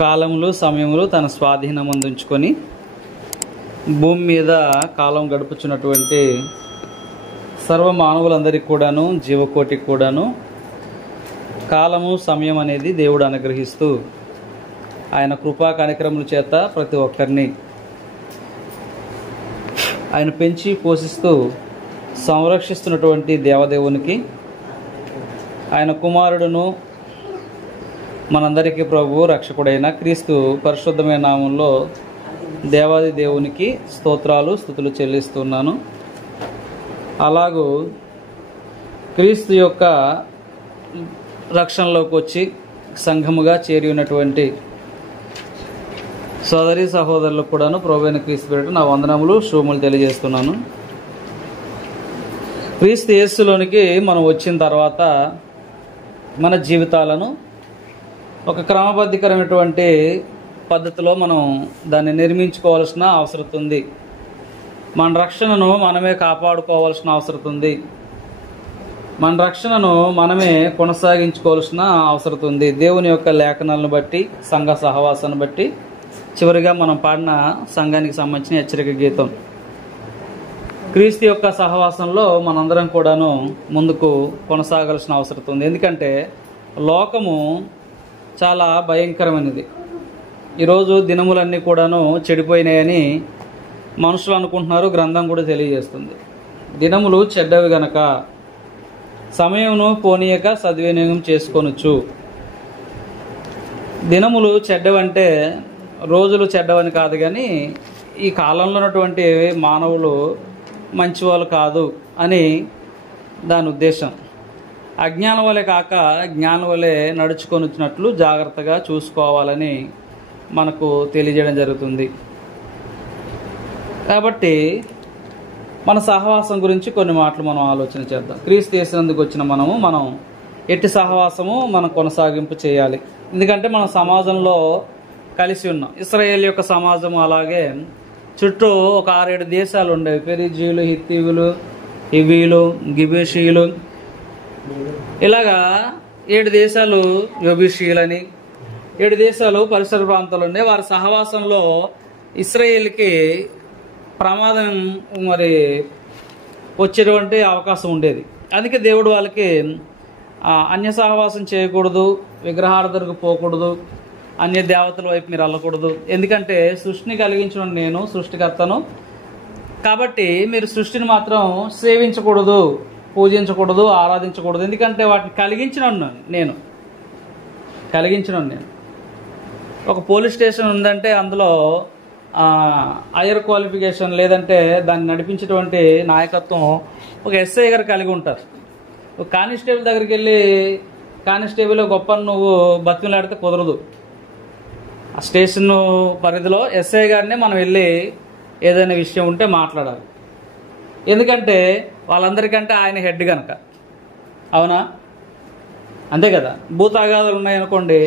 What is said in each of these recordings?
కాలములు సమయములు తన స్వాధీనమందుంచుకొని భూమి మీద కాలం గడుపుచున్నటువంటి సర్వ మానవులందరికీ కూడాను, జీవకోటికి కూడాను కాలము సమయం అనేది దేవుడు అనుగ్రహిస్తూ ఆయన కృపా కనికరముల చేత ప్రతి ఒక్కరిని ఆయన పెంచి పోషిస్తూ సంరక్షిస్తున్నటువంటి దేవదేవునికి, ఆయన కుమారుడును మనందరికీ ప్రభువు రక్షకుడైన క్రీస్తు పరిశుద్ధమైన నామంలో దేవాది దేవునికి స్తోత్రాలు స్తుతులు చెల్లిస్తున్నాను. అలాగూ క్రీస్తు యొక్క రక్షణలోకి వచ్చి సంఘముగా చేరి ఉన్నటువంటి సోదరి సహోదరులకు కూడాను ప్రభువైన క్రీస్తు పేరిట నా వందనములు శుభములు తెలియజేస్తున్నాను. క్రీస్తు యేసులోనికి మనం వచ్చిన తర్వాత మన జీవితాలను ఒక క్రమబద్ధీకరమైనటువంటి పద్ధతిలో మనం దాన్ని నిర్మించుకోవాల్సిన అవసరం ఉంది. మన రక్షణను మనమే కాపాడుకోవాల్సిన అవసరం ఉంది. మన రక్షణను మనమే కొనసాగించుకోవాల్సిన అవసరం ఉంది. దేవుని యొక్క లేఖనాలను బట్టి, సంఘ సహవాసాన్ని బట్టి, చివరిగా మనం పాడిన సంఘానికి సంబంధించిన హెచ్చరిక గీతం. క్రీస్తు యొక్క సహవాసంలో మనందరం కూడాను ముందుకు కొనసాగాల్సిన అవసరం ఉంది. ఎందుకంటే లోకము చాలా భయంకరమైనది. ఈరోజు దినములన్నీ కూడాను చెడిపోయినాయని మనుషులు అనుకుంటున్నారు. గ్రంథం కూడా తెలియజేస్తుంది. దినములు చెడ్డవి గనక సమయమును పోనీయక సద్వినియోగం చేసుకొనొచ్చు. దినములు చెడ్డవంటే రోజులు చెడ్డవని కాదు, కానీ ఈ కాలంలో ఉన్నటువంటి మానవులు మంచివాళ్ళు కాదు అని దాని ఉద్దేశం. అజ్ఞానం వలె కాక జ్ఞానం వలె నడుచుకొని వచ్చినట్లు జాగ్రత్తగా చూసుకోవాలని మనకు తెలియజేయడం జరుగుతుంది. కాబట్టి మన సహవాసం గురించి కొన్ని మాటలు మనం ఆలోచన చేద్దాం. క్రీస్తు యేసునందుకు వచ్చిన మనం ఎట్టి సహవాసము మనం కొనసాగింపు చేయాలి. ఎందుకంటే మనం సమాజంలో కలిసి ఉన్నాం. ఇశ్రాయేల్ యొక్క సమాజం అలాగే చుట్టూ ఒక 6-7 దేశాలు ఉండేవి. పెరిజీయులు, హిత్తీయులు, హివీలు, గిబేషీయులు, ఇలాగా 7 దేశాలు, యెబూసీయులని 7 దేశాలు పరిసర ప్రాంతాలు ఉండే. వారి సహవాసంలో ఇశ్రాయేల్కి ప్రమాదం మరి వచ్చేటువంటి అవకాశం ఉండేది. అందుకే దేవుడు వాళ్ళకి అన్య సహవాసం చేయకూడదు, విగ్రహారాధనకు పోకూడదు, అన్య దేవతల వైపు మీరు వెళ్ళకూడదు. ఎందుకంటే సృష్టిని కలిగించిన నేను సృష్టికర్తను, కాబట్టి మీరు సృష్టిని మాత్రం సేవించకూడదు, పూజించకూడదు, ఆరాధించకూడదు. ఎందుకంటే వాటిని కలిగించిన నేను. ఒక పోలీస్ స్టేషన్ ఉందంటే అందులో హైయర్ క్వాలిఫికేషన్ లేదంటే దాన్ని నడిపించేటువంటి నాయకత్వం ఒక ఎస్ఐ గారు కలిగి ఉంటారు. ఒక కానిస్టేబుల్ దగ్గరికి వెళ్ళి కానిస్టేబుల్ గొప్ప నువ్వు బతిమలాడితే కుదరదు. ఆ స్టేషన్ పరిధిలో ఎస్ఐ గారినే మనం వెళ్ళి ఏదైనా విషయం ఉంటే మాట్లాడాలి. ఎందుకంటే వాళ్ళందరికంటే ఆయన హెడ్ కనుక. అవునా? అంతే కదా. భూతాగాదాలు ఉన్నాయనుకోండి,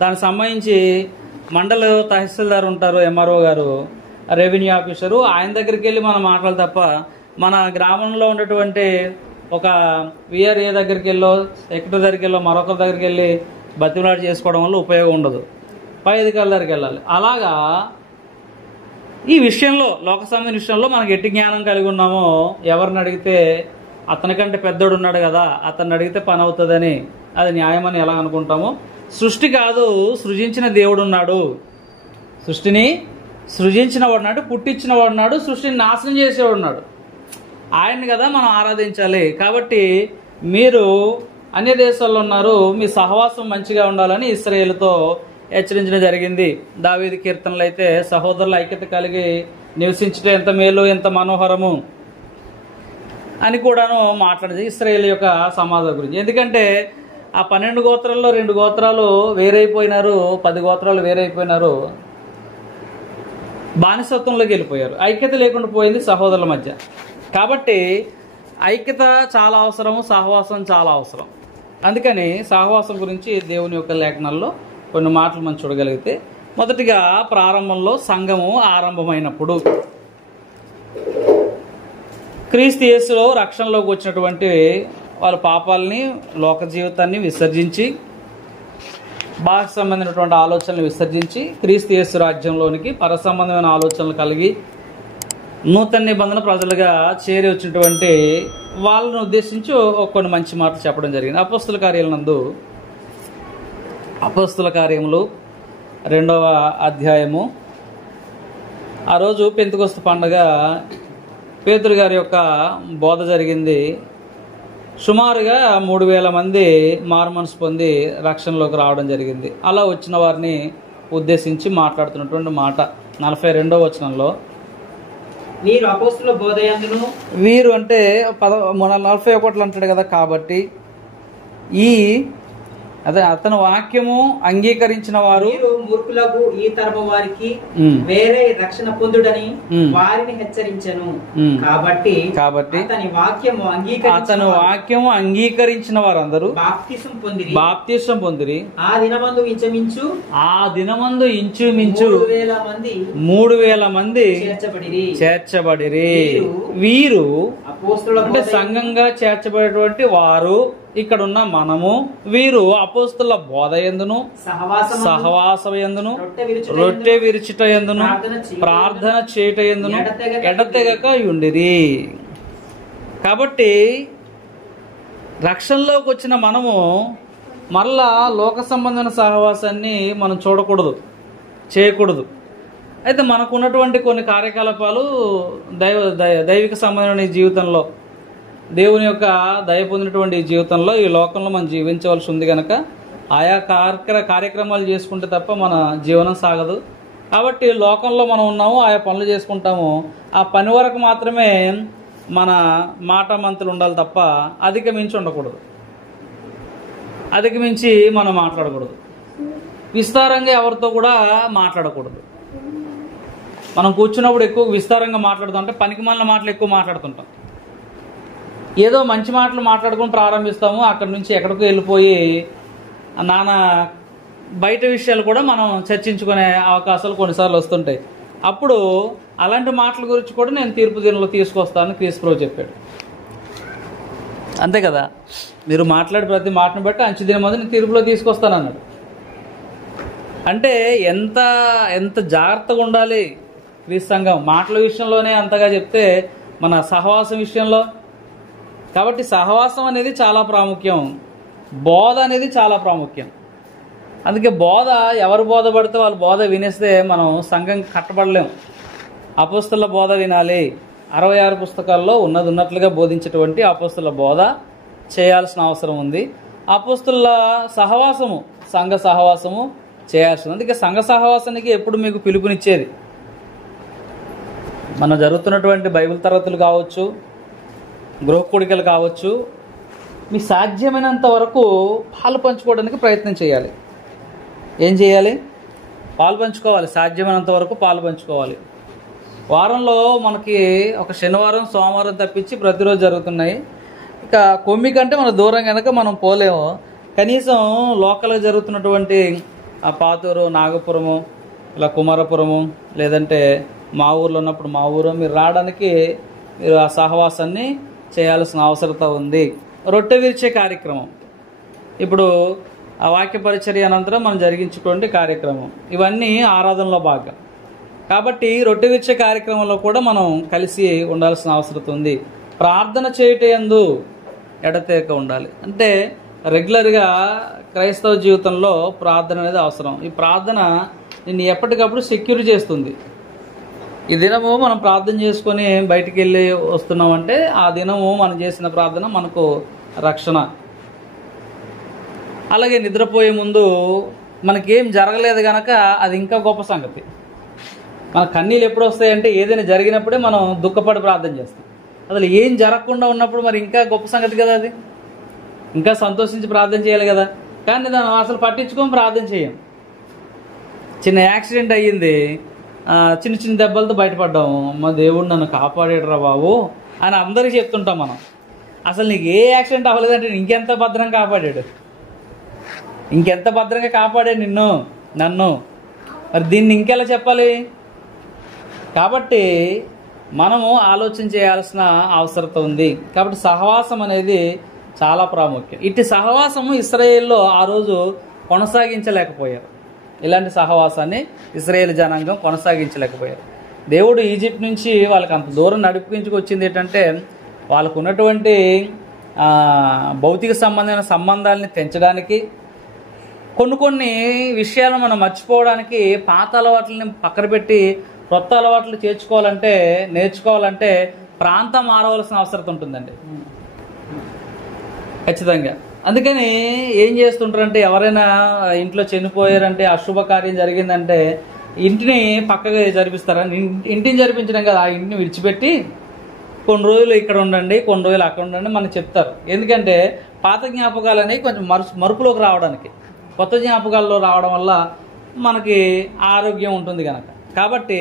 దానికి సంబంధించి మండల తహసీల్దార్ ఉంటారు, ఎంఆర్ఓ గారు, రెవెన్యూ ఆఫీసరు, ఆయన దగ్గరికి వెళ్ళి మనం మాట్లాడాలి తప్ప మన గ్రామంలో ఉన్నటువంటి ఒక విఆర్ఏ దగ్గరికి వెళ్ళో, సెక్రటరీ దగ్గరికి వెళ్ళో, మరొకరి దగ్గరికి వెళ్ళి బతిమలాట చేసుకోవడం వల్ల ఉపయోగం ఉండదు. పై అధికారుల దగ్గరికి వెళ్ళాలి. అలాగా ఈ విషయంలో, లోక సంబంధించిన విషయంలో మనకు ఎట్టి జ్ఞానం కలిగి ఉన్నామో, ఎవరిని అడిగితే అతనికంటే పెద్దోడు ఉన్నాడు కదా, అతన్ని అడిగితే పని అవుతుందని, అది న్యాయమని ఎలా అనుకుంటామో, సృష్టి కాదు సృజించిన దేవుడు ఉన్నాడు. సృష్టిని సృజించిన వాడున్నాడు, పుట్టించిన వాడున్నాడు, సృష్టిని నాశనం చేసేవాడు ఉన్నాడు. ఆయన్ని కదా మనం ఆరాధించాలి. కాబట్టి మీరు అన్య దేశాల్లో ఉన్నారు, మీ సహవాసం మంచిగా ఉండాలని ఇశ్రాయేలుతో హెచ్చరించడం జరిగింది. దావీదు కీర్తనలు అయితే సహోదరుల ఐక్యత కలిగి నివసించడం ఎంత మేలు, ఎంత మనోహరము అని కూడాను మాట్లాడేది ఇశ్రాయేల్ యొక్క సమాజం గురించి. ఎందుకంటే ఆ 12 గోత్రాల్లో 2 గోత్రాలు వేరైపోయినారు, 10 గోత్రాలు వేరైపోయినారు, బానిసత్వంలోకి వెళ్ళిపోయారు. ఐక్యత లేకుండా పోయింది సహోదరుల మధ్య. కాబట్టి ఐక్యత చాలా అవసరము, సహవాసం చాలా అవసరం. అందుకని సహవాసం గురించి దేవుని యొక్క లేఖనాల్లో కొన్ని మాటలు మనం చూడగలిగితే, మొదటిగా ప్రారంభంలో సంఘము ఆరంభమైనప్పుడు క్రీస్తు యేసులో రక్షణలోకి వచ్చినటువంటి వాళ్ళ పాపాలని, లోక జీవితాన్ని విసర్జించి బాహ్య సంబంధమైనటువంటి ఆలోచనలు విసర్జించి క్రీస్తు యేసు రాజ్యంలోనికి పర సంబంధమైన ఆలోచనలు కలిగి నూతన నిబంధన ప్రజలుగా చేరి వచ్చినటువంటి వాళ్ళను ఉద్దేశించి కొన్ని మంచి మాటలు చెప్పడం జరిగింది. అపోస్తుల కార్యాలనందు అపోస్తుల కార్యములు 2వ అధ్యాయము. ఆ రోజు పెంతెకొస్తు పండుగ పేతురు గారి యొక్క బోధ జరిగింది. సుమారుగా 3000 మంది మారుమనసు పొంది రక్షణలోకి రావడం జరిగింది. అలా వచ్చిన వారిని ఉద్దేశించి మాట్లాడుతున్నటువంటి మాట 42వ వచనంలో, వీరు అపోస్తుల బోధయందును, వీరు అంటే 41 అంటాడు కదా, కాబట్టి అతను వాక్యము అంగీకరించిన వారు మూర్ఖులకు ఈ తరము వారికి వేరే రక్షణ పొందుడని వారిని హెచ్చరించెను. కాబట్టి అతను వాక్యము అంగీకరించిన వారందరూ బాప్తిసం పొందిరి. ఆ దినమందు ఇంచుమించు 3000 మంది చేర్చబడిరి. వీరు అంటే సంఘంగా చేర్చబడేటువంటి వారు ఇక్కడ ఉన్న మనము. వీరు అపోస్తుల బోధ యందును సహవాసం యందును రొట్టె విరుచుట యందును ప్రార్థన చేయుట యందును ఎడతెగక ఉండిరి. కాబట్టి రక్షణలోకి వచ్చిన మనము మరలా లోక సంబంధమైన సహవాసాన్ని మనం చూడకూడదు, చేయకూడదు. అయితే మనకు ఉన్నటువంటి కొన్ని కార్యకలాపాలు దైవిక సంబంధమైన జీవితంలో, దేవుని యొక్క దయ పొందినటువంటి జీవితంలో, ఈ లోకంలో మనం జీవించవలసి ఉంది కనుక ఆయా కార్యక్రమాలు చేసుకుంటే తప్ప మన జీవనం సాగదు. కాబట్టి లోకంలో మనం ఉన్నాము, ఆయా పనులు చేసుకుంటాము. ఆ పని వరకు మాత్రమే మన మాట మంతులు ఉండాలి తప్ప అధికమించి ఉండకూడదు, అధికమించి మనం మాట్లాడకూడదు, విస్తారంగా ఎవరితో కూడా మాట్లాడకూడదు. మనం కూర్చున్నప్పుడు ఎక్కువ విస్తారంగా మాట్లాడుతాం, అంటే పనికి మాలిన మాటలు ఎక్కువ మాట్లాడుతుంటాం. ఏదో మంచి మాటలు మాట్లాడుకుని ప్రారంభిస్తాము, అక్కడి నుంచి ఎక్కడికో వెళ్ళిపోయి నానా బయట విషయాలు కూడా మనం చర్చించుకునే అవకాశాలు కొన్నిసార్లు వస్తుంటాయి. అప్పుడు అలాంటి మాటల గురించి కూడా నేను తీర్పు దినంలో తీసుకొస్తాను క్రీస్తు చెప్పాడు. అంతే కదా, మీరు మాట్లాడే ప్రతి మాటను బట్టి అంచు దినం నేను తీర్పులో తీసుకొస్తాను అన్నాడు. అంటే ఎంత ఎంత జాగ్రత్తగా ఉండాలి క్రీస్తు సంఘం. మాటల విషయంలోనే అంతగా చెప్తే మన సహవాసం విషయంలో. కాబట్టి సహవాసం అనేది చాలా ప్రాముఖ్యం, బోధ అనేది చాలా ప్రాముఖ్యం. అందుకే బోధ, ఎవరు బోధ పడితే వాళ్ళు బోధ వినేస్తే మనం సంఘం కట్టబడలేం. అపోస్తుల బోధ వినాలి. 66 పుస్తకాల్లో ఉన్నట్లుగా బోధించేటువంటి అపోస్తుల బోధ చేయాల్సిన అవసరం ఉంది. అపోస్తుల సహవాసము, సంఘ సహవాసము చేయాల్సింది. అందుకే సంఘ సహవాసానికి ఎప్పుడు మీకు పిలుపునిచ్చేది. మనం జరుగుతున్నటువంటి బైబిల్ తరగతులు కావచ్చు, గృహ కూడికలు కావచ్చు, మీ సాధ్యమైనంత వరకు పాలు పంచుకోవడానికి ప్రయత్నం చేయాలి. ఏం చేయాలి? పాలు పంచుకోవాలి. సాధ్యమైనంత వరకు పాలు పంచుకోవాలి. వారంలో మనకి ఒక శనివారం, సోమవారం తప్పించి ప్రతిరోజు జరుగుతున్నాయి. ఇక కొమ్మి కంటే మన దూరం కనుక మనం పోలేము. కనీసం లోకల్గా జరుగుతున్నటువంటి ఆ పాతూరు, నాగపురము, ఇలా కుమారపురము, లేదంటే మా ఊర్లో ఉన్నప్పుడు మా ఊరు మీరు రావడానికి మీరు ఆ సహవాసాన్ని చేయాల్సిన అవసరత ఉంది. రొట్టె విరిచే కార్యక్రమం, ఇప్పుడు ఆ వాక్య పరిచర్య అనంతరం మనం జరిగించుకోండి కార్యక్రమం, ఇవన్నీ ఆరాధనలో భాగం. కాబట్టి రొట్టె విరిచే కార్యక్రమంలో కూడా మనం కలిసి ఉండాల్సిన అవసరం ఉంది. ప్రార్థన చేయటందు ఎడతెగక ఉండాలి. అంటే రెగ్యులర్గా క్రైస్తవ జీవితంలో ప్రార్థన అనేది అవసరం. ఈ ప్రార్థన నిన్ను ఎప్పటికప్పుడు సెక్యూర్ చేస్తుంది. ఈ దినము మనం ప్రార్థన చేసుకొని బయటికి వెళ్ళి వస్తున్నామంటే ఆ దినము మనం చేసిన ప్రార్థన మనకు రక్షణ. అలాగే నిద్రపోయే ముందు మనకేం జరగలేదు కనుక అది ఇంకా గొప్ప సంగతి. మన కన్నీళ్ళు ఎప్పుడు వస్తాయంటే ఏదైనా జరిగినప్పుడే మనం దుఃఖపడి ప్రార్థన చేస్తాం. అసలు ఏం జరగకుండా ఉన్నప్పుడు మరి ఇంకా గొప్ప సంగతి కదా, అది ఇంకా సంతోషించి ప్రార్థన చేయాలి కదా. కానీ దాన్ని అసలు పట్టించుకొని ప్రార్థన చేయం. చిన్న యాక్సిడెంట్ అయ్యింది, చిన్న చిన్న దెబ్బలతో బయటపడ్డాము, మా దేవుడు నన్ను కాపాడాడురా బాబు అని అందరికీ చెప్తుంటాం మనం. అసలు నీకు ఏ యాక్సిడెంట్ అవ్వలేదంటే ఇంకెంత భద్రంగా కాపాడాడు, ఇంకెంత భద్రంగా కాపాడాడు నన్ను. మరి దీన్ని ఇంకెలా చెప్పాలి? కాబట్టి మనము ఆలోచన చేయాల్సిన అవసరత ఉంది. కాబట్టి సహవాసం అనేది చాలా ప్రాముఖ్యం. ఇట్టి సహవాసము ఇశ్రాయేల్లో ఆ రోజు కొనసాగించలేకపోయారు. ఇలాంటి సహవాసాన్ని ఇశ్రాయేలు జనాంగం కొనసాగించలేకపోయారు. దేవుడు ఈజిప్ట్ నుంచి వాళ్ళకి అంత దూరం నడిపించుకొచ్చింది ఏంటంటే వాళ్ళకు ఉన్నటువంటి భౌతిక సంబంధమైన సంబంధాలని తెంచడానికి, కొన్ని విషయాలు మనం మర్చిపోవడానికి, పాత అలవాట్లని పక్కన పెట్టి కొత్త అలవాట్లు నేర్చుకోవాలంటే ప్రాంతం మారవలసిన అవసరం ఉంటుందండి ఖచ్చితంగా. అందుకని ఏం చేస్తుంటారంటే ఎవరైనా ఇంట్లో చనిపోయారంటే, అశుభకార్యం జరిగిందంటే ఇంటిని పక్కగా జరిపిస్తారని, ఇంటిని జరిపించడం కదా, ఆ ఇంటిని విడిచిపెట్టి కొన్ని రోజులు ఇక్కడ ఉండండి, కొన్ని రోజులు అక్కడ ఉండండి మనకు చెప్తారు. ఎందుకంటే పాత జ్ఞాపకాలని కొంచెం మరుపులోకి రావడానికి, కొత్త జ్ఞాపకాల్లో రావడం వల్ల మనకి ఆరోగ్యం ఉంటుంది కనుక. కాబట్టి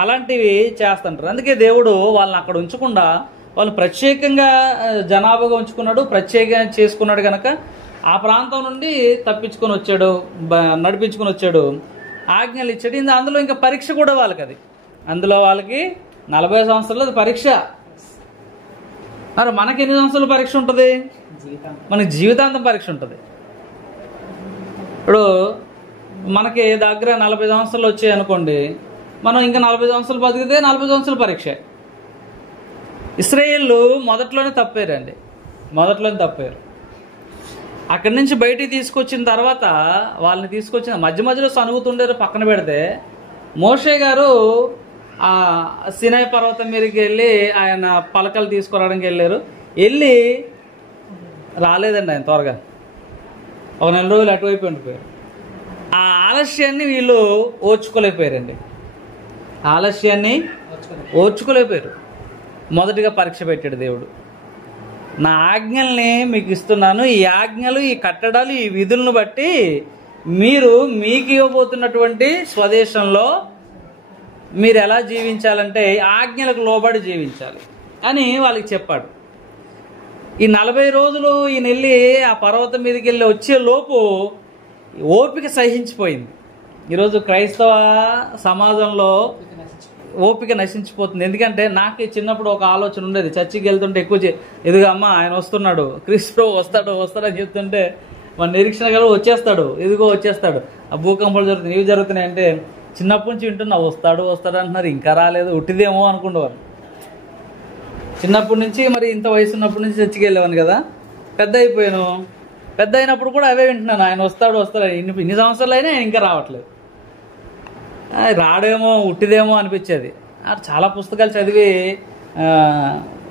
అలాంటివి చేస్తుంటారు. అందుకే దేవుడు వాళ్ళని అక్కడ ఉంచకుండా వాళ్ళు ప్రత్యేకంగా జనాభాగా ఉంచుకున్నాడు, ప్రత్యేకంగా చేసుకున్నాడు కనుక ఆ ప్రాంతం నుండి తప్పించుకొని వచ్చాడు, నడిపించుకొని వచ్చాడు, ఆజ్ఞలు ఇచ్చాడు. అందులో ఇంకా పరీక్ష కూడా వాళ్ళకి అందులో వాళ్ళకి 40 సంవత్సరాలు పరీక్ష. మరి మనకి ఎన్ని సంవత్సరాలు పరీక్ష ఉంటుంది? మనకి జీవితాంతం పరీక్ష ఉంటుంది. ఇప్పుడు మనకి దగ్గర 40 సంవత్సరాలు వచ్చాయి అనుకోండి, మనం ఇంకా 40 సంవత్సరాలు బతికితే 40 సంవత్సరాలు పరీక్ష. ఇశ్రాయేలు మొదట్లోనే తప్పారండి, తప్పారు. అక్కడి నుంచి బయటికి తీసుకొచ్చిన తర్వాత వాళ్ళని తీసుకొచ్చిన మధ్యలో సనుగుతుండారు. పక్కన పెడితే మోషే గారు ఆ సినాయి పర్వతం మీదకి వెళ్ళి ఆయన పలకలు తీసుకురావడానికి వెళ్ళి రాలేదండి ఆయన త్వరగా. ఒక 4 రోజులు అటువైపు ఉండిపోయారు. ఆ ఆలస్యాన్ని వీళ్ళు ఓర్చుకోలేకపోయారు. మొదటిగా పరీక్ష పెట్టాడు దేవుడు. నా ఆజ్ఞల్ని మీకు ఇస్తున్నాను, ఈ ఆజ్ఞలు, ఈ కట్టడాలు, ఈ విధులను బట్టి మీరు మీకు ఇవ్వబోతున్నటువంటి స్వదేశంలో మీరు ఎలా జీవించాలంటే ఆజ్ఞలకు లోబడి జీవించాలి అని వాళ్ళకి చెప్పాడు. ఈ 40 రోజులు ఈయన వెళ్ళి ఆ పర్వతం మీదకి వెళ్ళి వచ్చే లోపు ఓపిక సహించిపోయింది. ఈరోజు క్రైస్తవ సమాజంలో ఓపిక నశించిపోతుంది. ఎందుకంటే నాకు చిన్నప్పుడు ఒక ఆలోచన ఉండేది, చర్చికి వెళ్తుంటే ఎక్కువ ఎదుగా అమ్మ ఆయన వస్తున్నాడు, క్రీస్తు వస్తాడని చెప్తుంటే మన నిరీక్షణ గల వచ్చేస్తాడు. ఆ భూకంపాలు జరుగుతున్నాయి, ఇవి జరుగుతున్నాయి అంటే చిన్నప్పటి నుంచి వింటున్నా వస్తాడు అంటున్నారు, ఇంకా రాలేదు, ఉట్టిదేమో అనుకుండేవారు. చిన్నప్పటి నుంచి మరి ఇంత వయసు ఉన్నప్పటి నుంచి చర్చికి వెళ్ళేవాను కదా. పెద్ద అయినప్పుడు కూడా అవే వింటున్నాను, ఆయన వస్తాడు ఇన్ని సంవత్సరాలు అయినా ఆయన ఇంకా రావట్లేదు, రాడేమో ఉట్టిదేమో అనిపించేది. చాలా పుస్తకాలు చదివి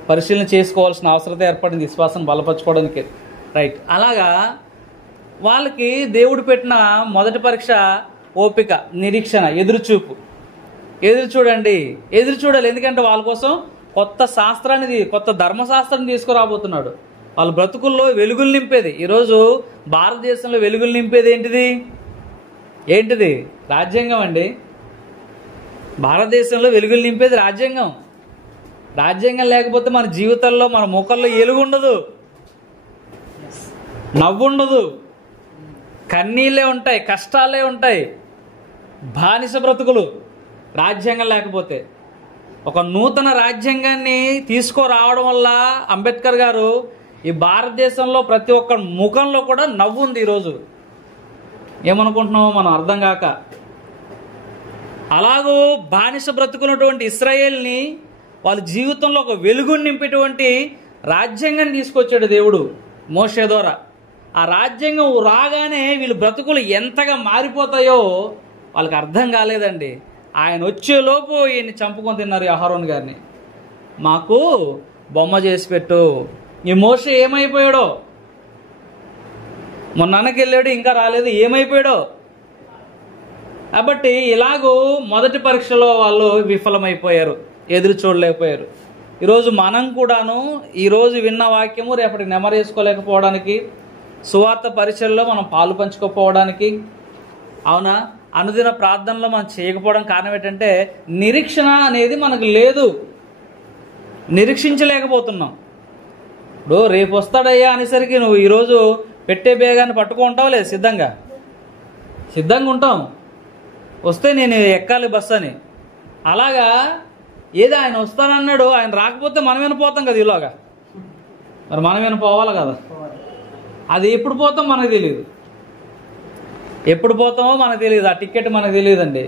పరిశీలన చేసుకోవాల్సిన అవసరత ఏర్పడింది విశ్వాసాన్ని బలపరచుకోవడానికి. రైట్. అలాగా వాళ్ళకి దేవుడు పెట్టిన మొదటి పరీక్ష ఓపిక, నిరీక్షణ, ఎదురు చూడాలి. ఎందుకంటే వాళ్ళ కోసం కొత్త ధర్మశాస్త్రాన్ని తీసుకురాబోతున్నాడు. వాళ్ళ బ్రతుకుల్లో వెలుగులు నింపేది. ఈరోజు భారతదేశంలో వెలుగులు నింపేది ఏంటిది? రాజ్యాంగం అండి. భారతదేశంలో వెలుగులు నింపేది రాజ్యాంగం. రాజ్యాంగం లేకపోతే మన జీవితంలో, మన ముఖంలో ఎలుగు ఉండదు, నవ్వు ఉండదు, కన్నీళ్ళే ఉంటాయి, కష్టాలే ఉంటాయి, బానిస బ్రతుకులు. రాజ్యాంగం లేకపోతే ఒక నూతన రాజ్యాంగాన్ని తీసుకురావడం వల్ల అంబేద్కర్ గారు ఈ భారతదేశంలో ప్రతి ఒక్క ముఖంలో కూడా నవ్వు ఉంది. ఈరోజు ఏమనుకుంటున్నామో మనం అర్థం కాక అలాగూ బానిస బ్రతుకున్నటువంటి ఇశ్రాయేల్ని వాళ్ళ జీవితంలో ఒక వెలుగుని నింపేటువంటి రాజ్యాంగాన్ని తీసుకొచ్చాడు దేవుడు మోషే ద్వారా. ఆ రాజ్యాంగం రాగానే వీళ్ళ బ్రతుకులు ఎంతగా మారిపోతాయో వాళ్ళకి అర్థం కాలేదండి. ఆయన వచ్చేలోపు ఈయన్ని చంపుకొని తిన్నారు అహరోన్ గారిని. మాకు బొమ్మ చేసి పెట్టు. ఈ మోషే ఏమైపోయాడో, మొన్నకి వెళ్ళాడు ఇంకా రాలేదు, ఏమైపోయాడో. కాబట్టి ఇలాగూ మొదటి పరీక్షలో వాళ్ళు విఫలమైపోయారు, ఎదురు చూడలేకపోయారు. ఈరోజు మనం కూడాను ఈరోజు విన్న వాక్యము రేపటికి నెమరేసుకోలేకపోవడానికి, సువార్త పరిచయలో మనం పాలు పంచుకోకపోవడానికి, అవునా, అనుదిన ప్రార్థనలో మనం చేయకపోవడం కారణం ఏంటంటే నిరీక్షణ అనేది మనకు లేదు, నిరీక్షించలేకపోతున్నాం. ఇప్పుడు రేపు వస్తాడయ్యా అనేసరికి నువ్వు ఈరోజు పెట్టే బేగాన్ని పట్టుకుంటావు లేదు, సిద్ధంగా ఉంటాం. వస్తే నేను ఎక్కాలి బస్సు అని. అలాగా ఏదో ఆయన వస్తానన్నాడు, ఆయన రాకపోతే మనమేనా పోతాం కదా ఈలోగా. మరి మనమేనా పోవాలి కదా, అది ఎప్పుడు పోతాం మనకు తెలియదు. ఎప్పుడు పోతామో మనకు తెలియదు, ఆ టికెట్ మనకు తెలియదండి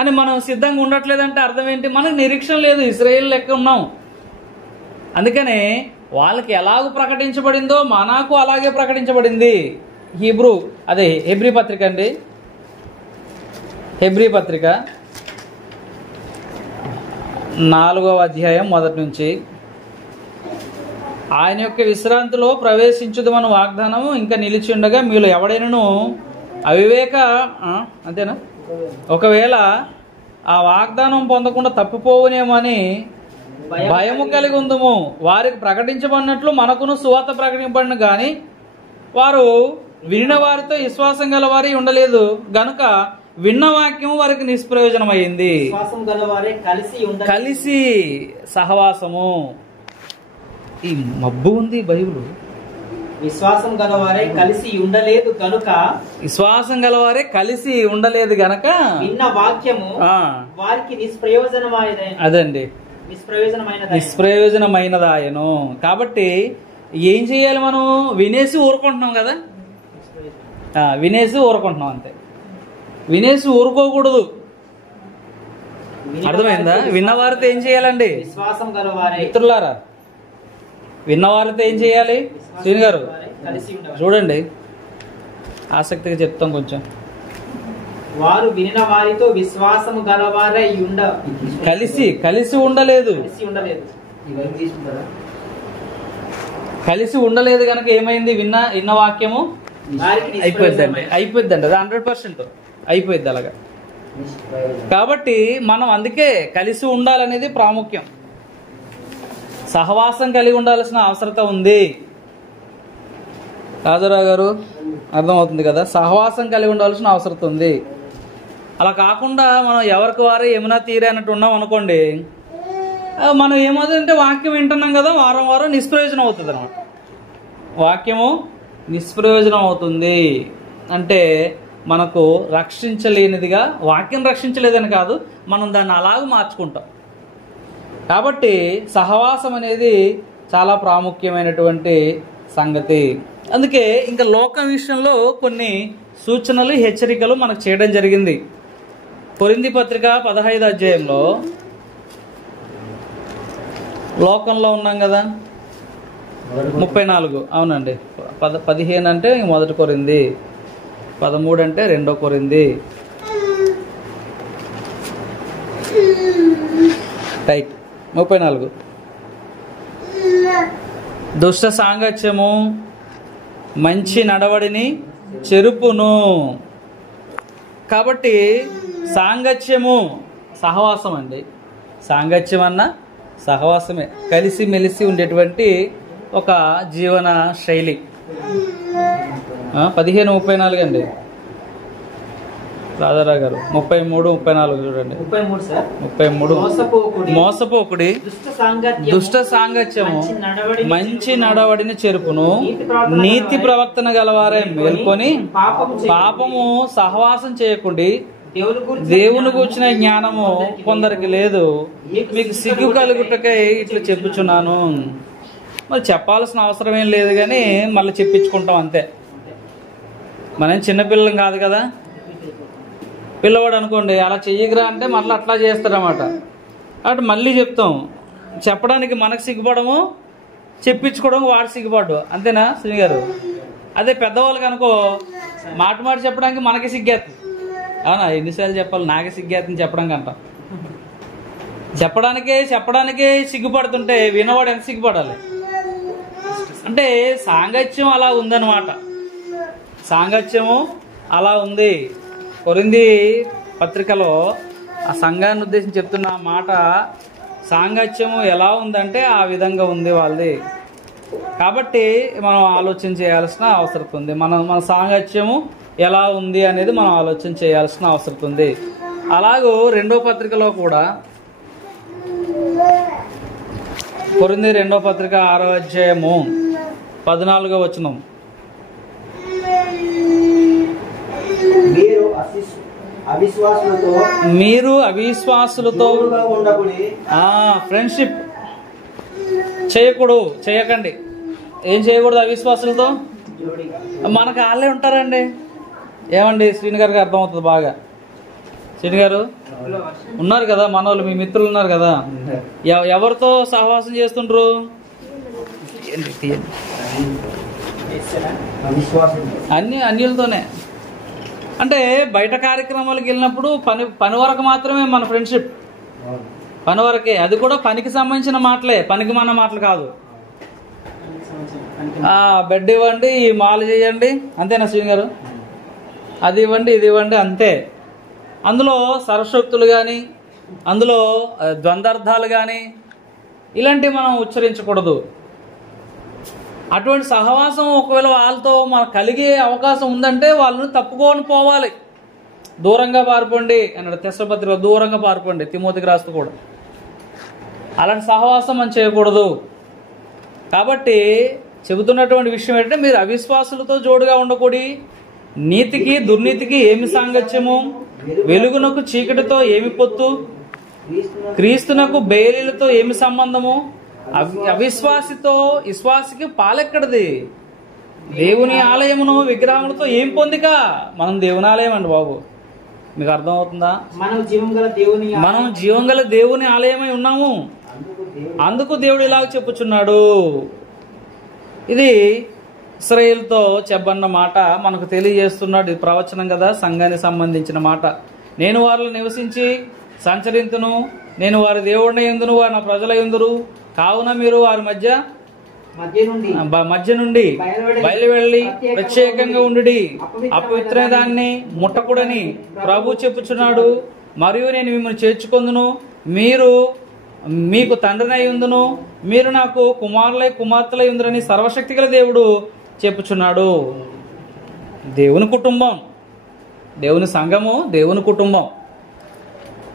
అని మనం సిద్ధంగా ఉండట్లేదంటే అర్థం ఏంటి? మనకు నిరీక్షణ లేదు, ఇశ్రాయేల్ లెక్క ఉన్నాం. అందుకనే వాళ్ళకి ఎలాగ ప్రకటించబడిందో మనకు అలాగే ప్రకటించబడింది. హెబ్రీ పత్రిక అండి, హెబ్రీ పత్రిక 4వ అధ్యాయం 1 నుంచి, ఆయన యొక్క విశ్రాంతిలో ప్రవేశించుదమని వాగ్దానము ఇంకా నిలిచి ఉండగా మీలో ఎవడైనను అంతేనా, ఒకవేళ ఆ వాగ్దానం పొందకుండా తప్పిపోవునేమని భయము కలిగి ఉందము. వారికి ప్రకటించబడినట్లు మనకును సువార్త ప్రకటించబడిన గాని వారు వినిన వారితో విశ్వాసం గల వారి ఉండలేదు గనుక విన్న వాక్యం వారికి నిష్ప్రయోజనమైంది. కలిసి సహవాసము. ఈ మబ్బు ఉంది బైబిల్. విశ్వాసం గలవారే కలిసి ఉండలేదు గనుక, విశ్వాసం గలవారే కలిసి ఉండలేదు గనక విన్న వాక్యము వారికి నిష్ప్రయోజనమైనది. అదండి, నిష్ప్రయోజనమైనదాయను. కాబట్టి ఏం చేయాలి? మనం వినేసి ఊరుకుంటున్నాం కదా, వినేసి ఊరుకుంటున్నాం అంతే. వినేసి ఊరుకోకూడదు. అర్థమైందా? విన్నవారితో ఏం చేయాలండి? విశ్వాసం గలవారే. మిత్రులారా, విన్నవారితో ఏం చేయాలి? శ్రీని గారు చూడండి, ఆసక్తిగా చెప్తాం కొంచెం. వారు వినిన వారితో విశ్వాసము గలవారై కలిసి ఉండలేదు. కలిసి ఉండలేదు కనుక ఏమైంది? విన్న వాక్యము అయిపోద్దండి. అది 100% అయిపోద్ది అలాగా. కాబట్టి మనం అందుకే కలిసి ఉండాలనేది ప్రాముఖ్యం. సహవాసం కలిగి ఉండాల్సిన అవసరత ఉంది. రాజారావు గారు అర్థమవుతుంది కదా, సహవాసం కలిగి ఉండాల్సిన అవసరం ఉంది. అలా కాకుండా మనం ఎవరికి వారే యమునా తీరే అన్నట్టు ఉన్నాం అనుకోండి, మనం ఏమవుతుందంటే వాక్యం వింటున్నాం కదా, వారం వారం నిష్ప్రయోజనం అవుతుంది అనమాట. వాక్యము నిష్ప్రయోజనం అవుతుంది అంటే మనకు రక్షించలేనిదిగా, వాక్యం రక్షించలేదని కాదు, మనం దాన్ని అలాగ మార్చుకుంటాం. కాబట్టి సహవాసం అనేది చాలా ప్రాముఖ్యమైనటువంటి సంగతి. అందుకే ఇంకా లోకం విషయంలో కొన్ని సూచనలు, హెచ్చరికలు మనకు చేయడం జరిగింది. కొరింథీ పత్రిక 15వ అధ్యాయంలో లోకంలో ఉన్నాం కదా, 34 అవునండి, 15 అంటే మొదటి కొరింథీ, 13 అంటే 2వ కొరింథీ. రైట్, 34. దుష్ట సాంగత్యము మంచి నడవడిని చెరుపును. కాబట్టి సాంగత్యము సహవాసం అండి. సాంగత్యం అన్న సహవాసమే, కలిసి మెలిసి ఉండేటువంటి ఒక జీవన శైలి. 15:34 అండి రాజారావు గారు. 33:34 చూడండి. 33 మోసపోకుడి, దుష్ట సాంగత్యము మంచి నడవడిని చెరుపును, నీతి ప్రవర్తన గలవారే మేల్కొని పాపము సహవాసం చేయకుండి, దేవుని గూర్చిన జ్ఞానము కొందరికి లేదు, మీకు సిగ్గు కలుగుటకై ఇట్లా చెప్పుచున్నాను. మరి చెప్పాల్సిన అవసరం ఏం లేదు కానీ మళ్ళీ చెప్పించుకుంటాం అంతే. మనం చిన్నపిల్లలం కాదు కదా. పిల్లవాడు అనుకోండి అలా చెయ్యగరా అంటే మళ్ళీ అట్లా చేస్తారన్నమాట. కాబట్టి మళ్ళీ చెప్తాం. చెప్పడానికి మనకు సిగ్గుపడము, చెప్పించుకోవడం వాడు సిగ్గుపడ్డు. అంతేనా శ్రీ గారు? అదే పెద్దవాళ్ళకి అనుకో మాట చెప్పడానికి మనకి సిగ్గేస్తుంది. అవునా? ఎన్నిసార్లు చెప్పాలి, నాకే సిగ్గేస్తుంది చెప్పడానికి అంటాం. చెప్పడానికే సిగ్గుపడుతుంటే వినవాడు ఎంత సిగ్గుపడాలి? అంటే సాంగత్యం అలా ఉందన్నమాట. సాంగత్యము అలా ఉంది. కొరింథీ పత్రికలో ఆ సంఘాన్ని ఉద్దేశించి చెప్తున్న మాట, సాంగత్యము ఎలా ఉందంటే ఆ విధంగా ఉంది వాళ్ళది. కాబట్టి మనం ఆలోచన చేయాల్సిన అవసరం ఉంది. మన సాంగత్యము ఎలా ఉంది అనేది మనం ఆలోచన చేయాల్సిన అవసరం ఉంది. అలాగూ 2వ పత్రికలో కూడా, కొరింథీ 2వ పత్రిక 6వ అధ్యాయము 14వ వచనం, మీరు అవిశ్వాసులతో ఫ్రెండ్షిప్ చేయకండి. ఏం చేయకూడదు? అవిశ్వాసులతో. మనకు వాళ్ళే ఉంటారండి, ఏమండి శ్రీని గారికి అర్థమవుతుంది బాగా. శ్రీని గారు ఉన్నారు కదా, మన వాళ్ళు మీ మిత్రులు ఉన్నారు కదా, ఎవరితో సహవాసం చేస్తుండ్రు? అన్యులతోనే. అంటే బయట కార్యక్రమాలకు వెళ్ళినప్పుడు పని వరకు మాత్రమే మన ఫ్రెండ్షిప్, పని వరకే. అది కూడా పనికి సంబంధించిన మాటలే, పనికి మన మాటలు కాదు. బెడ్ ఇవ్వండి, ఈ మాల చేయండి, అంతేనా శ్రీని గారు? అది ఇవ్వండి, ఇది ఇవ్వండి, అంతే. అందులో సరస్వక్తులు కానీ, అందులో ద్వంద్వార్థాలు కానీ ఇలాంటివి మనం ఉచ్చరించకూడదు. అటువంటి సహవాసం ఒకవేళ వాళ్ళతో మనకు కలిగే అవకాశం ఉందంటే వాళ్ళని తప్పుకొని పోవాలి. దూరంగా పారిపోండి అన్నాడు తెస్సపత్రికలో, దూరంగా పారిపోండి. తిమోతికి రాస్తూ కూడా అలాంటి సహవాసం మనం చేయకూడదు. కాబట్టి చెబుతున్నటువంటి విషయం ఏంటంటే, మీరు అవిశ్వాసులతో జోడుగా ఉండకూడి, నీతికి దుర్నీతికి ఏమి సాంగత్యము, వెలుగునకు చీకటితో ఏమి పొత్తు, క్రీస్తునకు బేలీలతో ఏమి సంబంధము, అవిశ్వాసితో విశ్వాసికి పాలెక్కడిది, దేవుని ఆలయమును విగ్రహములతో ఏం పొందిక. మనం దేవుని ఆలయం అండి బాబు, మీకు అర్థమవుతుందా? మనం జీవం గల దేవుని ఆలయమై ఉన్నాము. అందుకు దేవుడు ఇలాగ చెప్పుచున్నాడు. ఇది ఇశ్రాయేలుతో చెప్పన్న మాట మనకు తెలియజేస్తున్నాడు. ఇది ప్రవచనం కదా, సంఘానికి సంబంధించిన మాట. నేను వారిలో నివసించి సంచరింతును, నేను వారి దేవుడిని యందును, వారి నా ప్రజల యందురు. కావున మీరు వారి మధ్య నుండి బయలు వెళ్ళి ప్రత్యేకంగా ఉండి అపవిత్రమైన దాన్ని ముట్టకూడని ప్రభు చెప్పుచున్నాడు. మరియు నేను మిమ్మల్ని చేర్చుకొందును, మీరు మీకు తండ్రినై ఉందును, మీరు నాకు కుమార్తెలై ఉందరని సర్వశక్తి గల దేవుడు చెప్పుచున్నాడు. దేవుని కుటుంబం, దేవుని సంఘము, దేవుని కుటుంబం.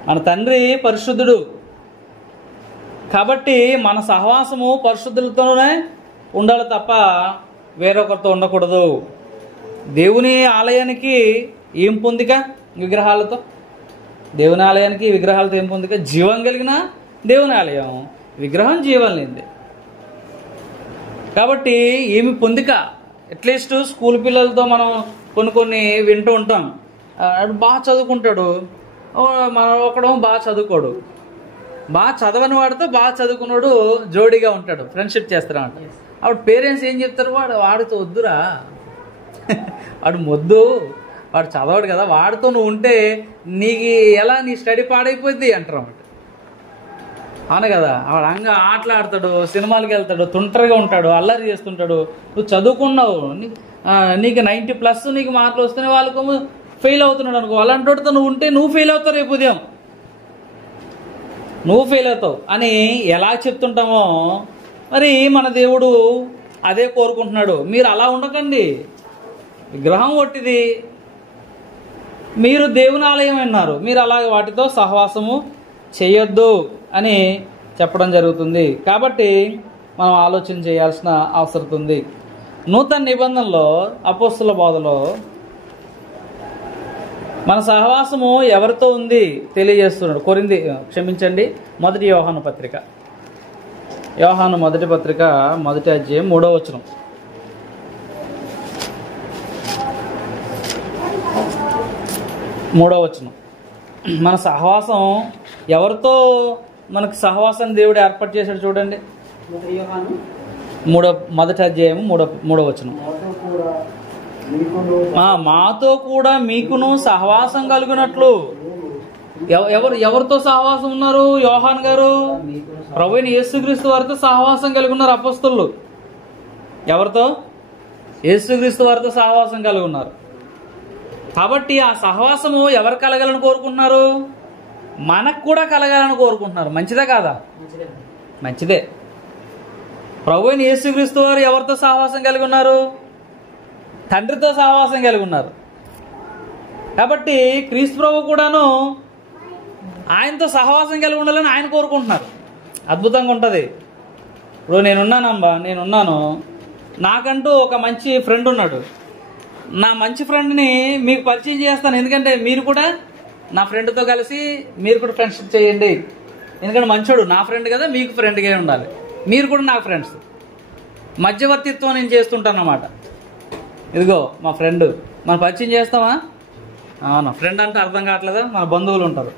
మన తండ్రి పరిశుద్ధుడు కాబట్టి మన సహవాసము పరిశుద్ధులతోనే ఉండాలి తప్ప వేరొకరితో ఉండకూడదు. దేవుని ఆలయానికి ఏం పొందిక? విగ్రహాలతో. దేవుని ఆలయానికి విగ్రహాలతో ఏం పొందిక? జీవం కలిగిన దేవుని ఆలయం, విగ్రహం జీవం లేనిది. కాబట్టి ఏమి పొందిక? అట్లీస్ట్ స్కూల్ పిల్లలతో మనం కొన్ని వింటూ ఉంటాం. బాగా చదువుకుంటాడు, ఒకడు బాగా చదువుకోడు. బాగా చదవని వాడితో బాగా చదువుకున్నాడు జోడీగా ఉంటాడు, ఫ్రెండ్షిప్ చేస్తారంట. అప్పుడు పేరెంట్స్ ఏం చెప్తారు? వాడితో వద్దురా, వాడు మొద్దు, వాడు చదవడు కదా, వాడితో నువ్వు ఉంటే నీకు ఎలా నీ స్టడీ పాడైపోద్ది అంటారు అన్నమాట. అవును కదా. వాడు అంగా ఆటలాడతాడు, సినిమాలకు వెళ్తాడు, తుంటరిగా ఉంటాడు, అల్లరి చేస్తుంటాడు. నువ్వు చదువుకున్నావు, నీకు 90+ నీకు మార్కులు వస్తున్నాయి, వాళ్ళకు ఫెయిల్ అవుతున్నాడు అనుకో. అలాంటి వాడితో నువ్వు ఉంటే నువ్వు ఫెయిల్ అవుతావు, రేపు ఉదయం నువ్వు ఫెయిల్ అవుతావు అని ఎలా చెప్తుంటామో మరి మన దేవుడు అదే కోరుకుంటున్నాడు. మీరు అలా ఉండకండి, విగ్రహం ఒట్టిది, మీరు దేవుని ఆలయం అన్నారు, మీరు అలాగే వాటితో సహవాసము చేయొద్దు అని చెప్పడం జరుగుతుంది. కాబట్టి మనం ఆలోచన చేయాల్సిన అవసరం ఉంది. నూతన నిబంధనలో అపోస్తల బోధలో మన సహవాసము ఎవరితో ఉంది తెలియజేస్తున్నాడు. మొదటి యోహాను పత్రిక, యోహాను మొదటి పత్రిక 1వ అధ్యాయం 3వ వచనం. మన సహవాసం ఎవరితో, మనకు సహవాసం దేవుడు ఏర్పాటు చేశాడు చూడండి. 1వ అధ్యాయం 3వ వచనం. మాతో కూడా మీకును సహవాసం కలిగినట్లు. ఎవరితో సహవాసం ఉన్నారు యోహాన్ గారు? ప్రభువైన యేసుక్రీస్తు వారితో సహవాసం కలిగి ఉన్నారు అపొస్తలులు. ఎవరితో? యేసుక్రీస్తు వారితో సహవాసం కలిగి ఉన్నారు. కాబట్టి ఆ సహవాసము ఎవరు కలగాలని కోరుకుంటున్నారు? మనకు కూడా కలగాలని కోరుకుంటున్నారు. మంచిదే కాదా? మంచిదే. ప్రభువైన యేసుక్రీస్తు వారు ఎవరితో సహవాసం కలిగి ఉన్నారు? తండ్రితో సహవాసం కలిగి ఉన్నారు. కాబట్టి క్రీస్తు ప్రభు కూడాను ఆయనతో సహవాసం కలిగి ఉండాలని ఆయన కోరుకుంటున్నారు. అద్భుతంగా ఉంటుంది. ఇప్పుడు నేనున్నాను, నాకంటూ ఒక మంచి ఫ్రెండ్ ఉన్నాడు. నా మంచి ఫ్రెండ్ని మీకు పరిచయం చేస్తాను, ఎందుకంటే మీరు కూడా నా ఫ్రెండ్తో కలిసి మీరు కూడా ఫ్రెండ్షిప్ చేయండి. ఎందుకంటే మంచోడు నా ఫ్రెండ్ కదా, మీకు ఫ్రెండ్గా ఉండాలి, మీరు కూడా నాకు ఫ్రెండ్స్. మధ్యవర్తిత్వం నేను చేస్తుంటాను అన్నమాట. ఇదిగో మా ఫ్రెండ్ మనం పరిచయం చేస్తామా? అవును. ఫ్రెండ్ అంటే అర్థం కావట్లేదా? మన బంధువులు ఉంటారు,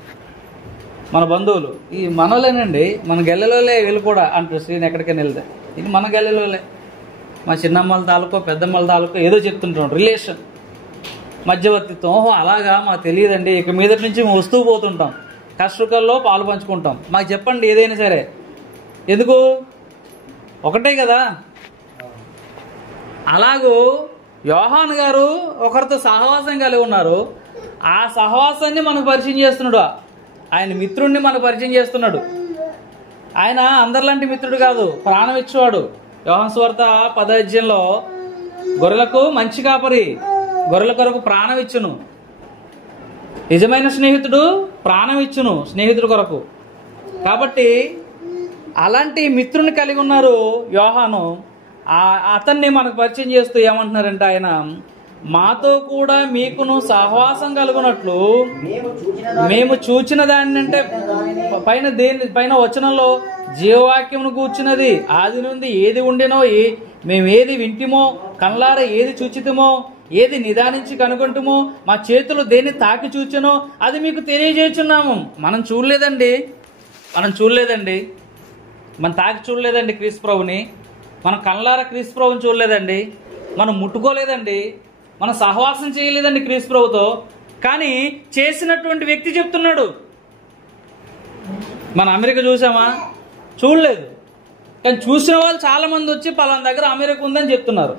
మన బంధువులు ఈ మనోలేనండి. మన గెల్లలోలే వీళ్ళు కూడా అంటారు. శ్రీని ఎక్కడికైనా వెళ్తే ఇది మన గెల్లలోలే, మా చిన్నమ్మల తాలూకో పెద్దమ్మల తాలూకో ఏదో చెప్తుంటాం. రిలేషన్, మధ్యవర్తిత్వం. ఓహో అలాగా, మాకు తెలియదండి. ఇక మీదటి నుంచి మేము వస్తూ పోతుంటాం, కష్టసుఖాల్లో పాలు పంచుకుంటాం. మాకు చెప్పండి ఏదైనా సరే. ఎందుకు? ఒకటే కదా. అలాగూ యోహాను గారు ఒకరితో సహవాసం కలిగి ఉన్నారు. ఆ సహవాసాన్ని మనకు పరిచయం చేస్తున్నాడు. ఆయన మిత్రుడిని మనకు పరిచయం చేస్తున్నాడు. ఆయన అందరిలాంటి మిత్రుడు కాదు, ప్రాణం ఇచ్చేవాడు. యోహాను సువార్త 10వ అధ్యాయంలో గొర్రెలకు మంచి కాపరి, గొర్రెల కొరకు ప్రాణం ఇచ్చును. నిజమైన స్నేహితుడు ప్రాణం ఇచ్చును స్నేహితుడి కొరకు. కాబట్టి అలాంటి మిత్రుని కలిగి ఉన్నారు యోహాను. అతన్ని మనకు పరిచయం చేస్తూ ఏమంటున్నారంటే ఆయన, మాతో కూడా మీకును సహవాసం కలుగునట్లు మేము చూచిన దాన్ని, అంటే పైన వచనంలో జీవవాక్యమును కూర్చున్నది, ఆది నుండి ఏది ఉండెనో, మేము ఏది వింటిమో, కళ్ళార ఏది చూచితమో, ఏది నిదానించి కనుగొంటుమో, మా చేతులు దేన్ని తాకి చూచెనో అది మీకు తెలియజేస్తున్నాము. మనం చూడలేదండి, మనం తాకి చూడలేదండి క్రీస్తు ప్రభుని, మన కళ్ళార క్రీస్తు ప్రభుని చూడలేదండి, మనం ముట్టుకోలేదండి, మనం సహవాసం చేయలేదండి క్రీస్తు ప్రభుతో. కానీ చేసినటువంటి వ్యక్తి చెప్తున్నాడు. మన అమెరికా చూసామా? చూడలేదు. కానీ చూసిన వాళ్ళు చాలా మంది వచ్చి పలానా దగ్గర అమెరికా ఉందని చెప్తున్నారు.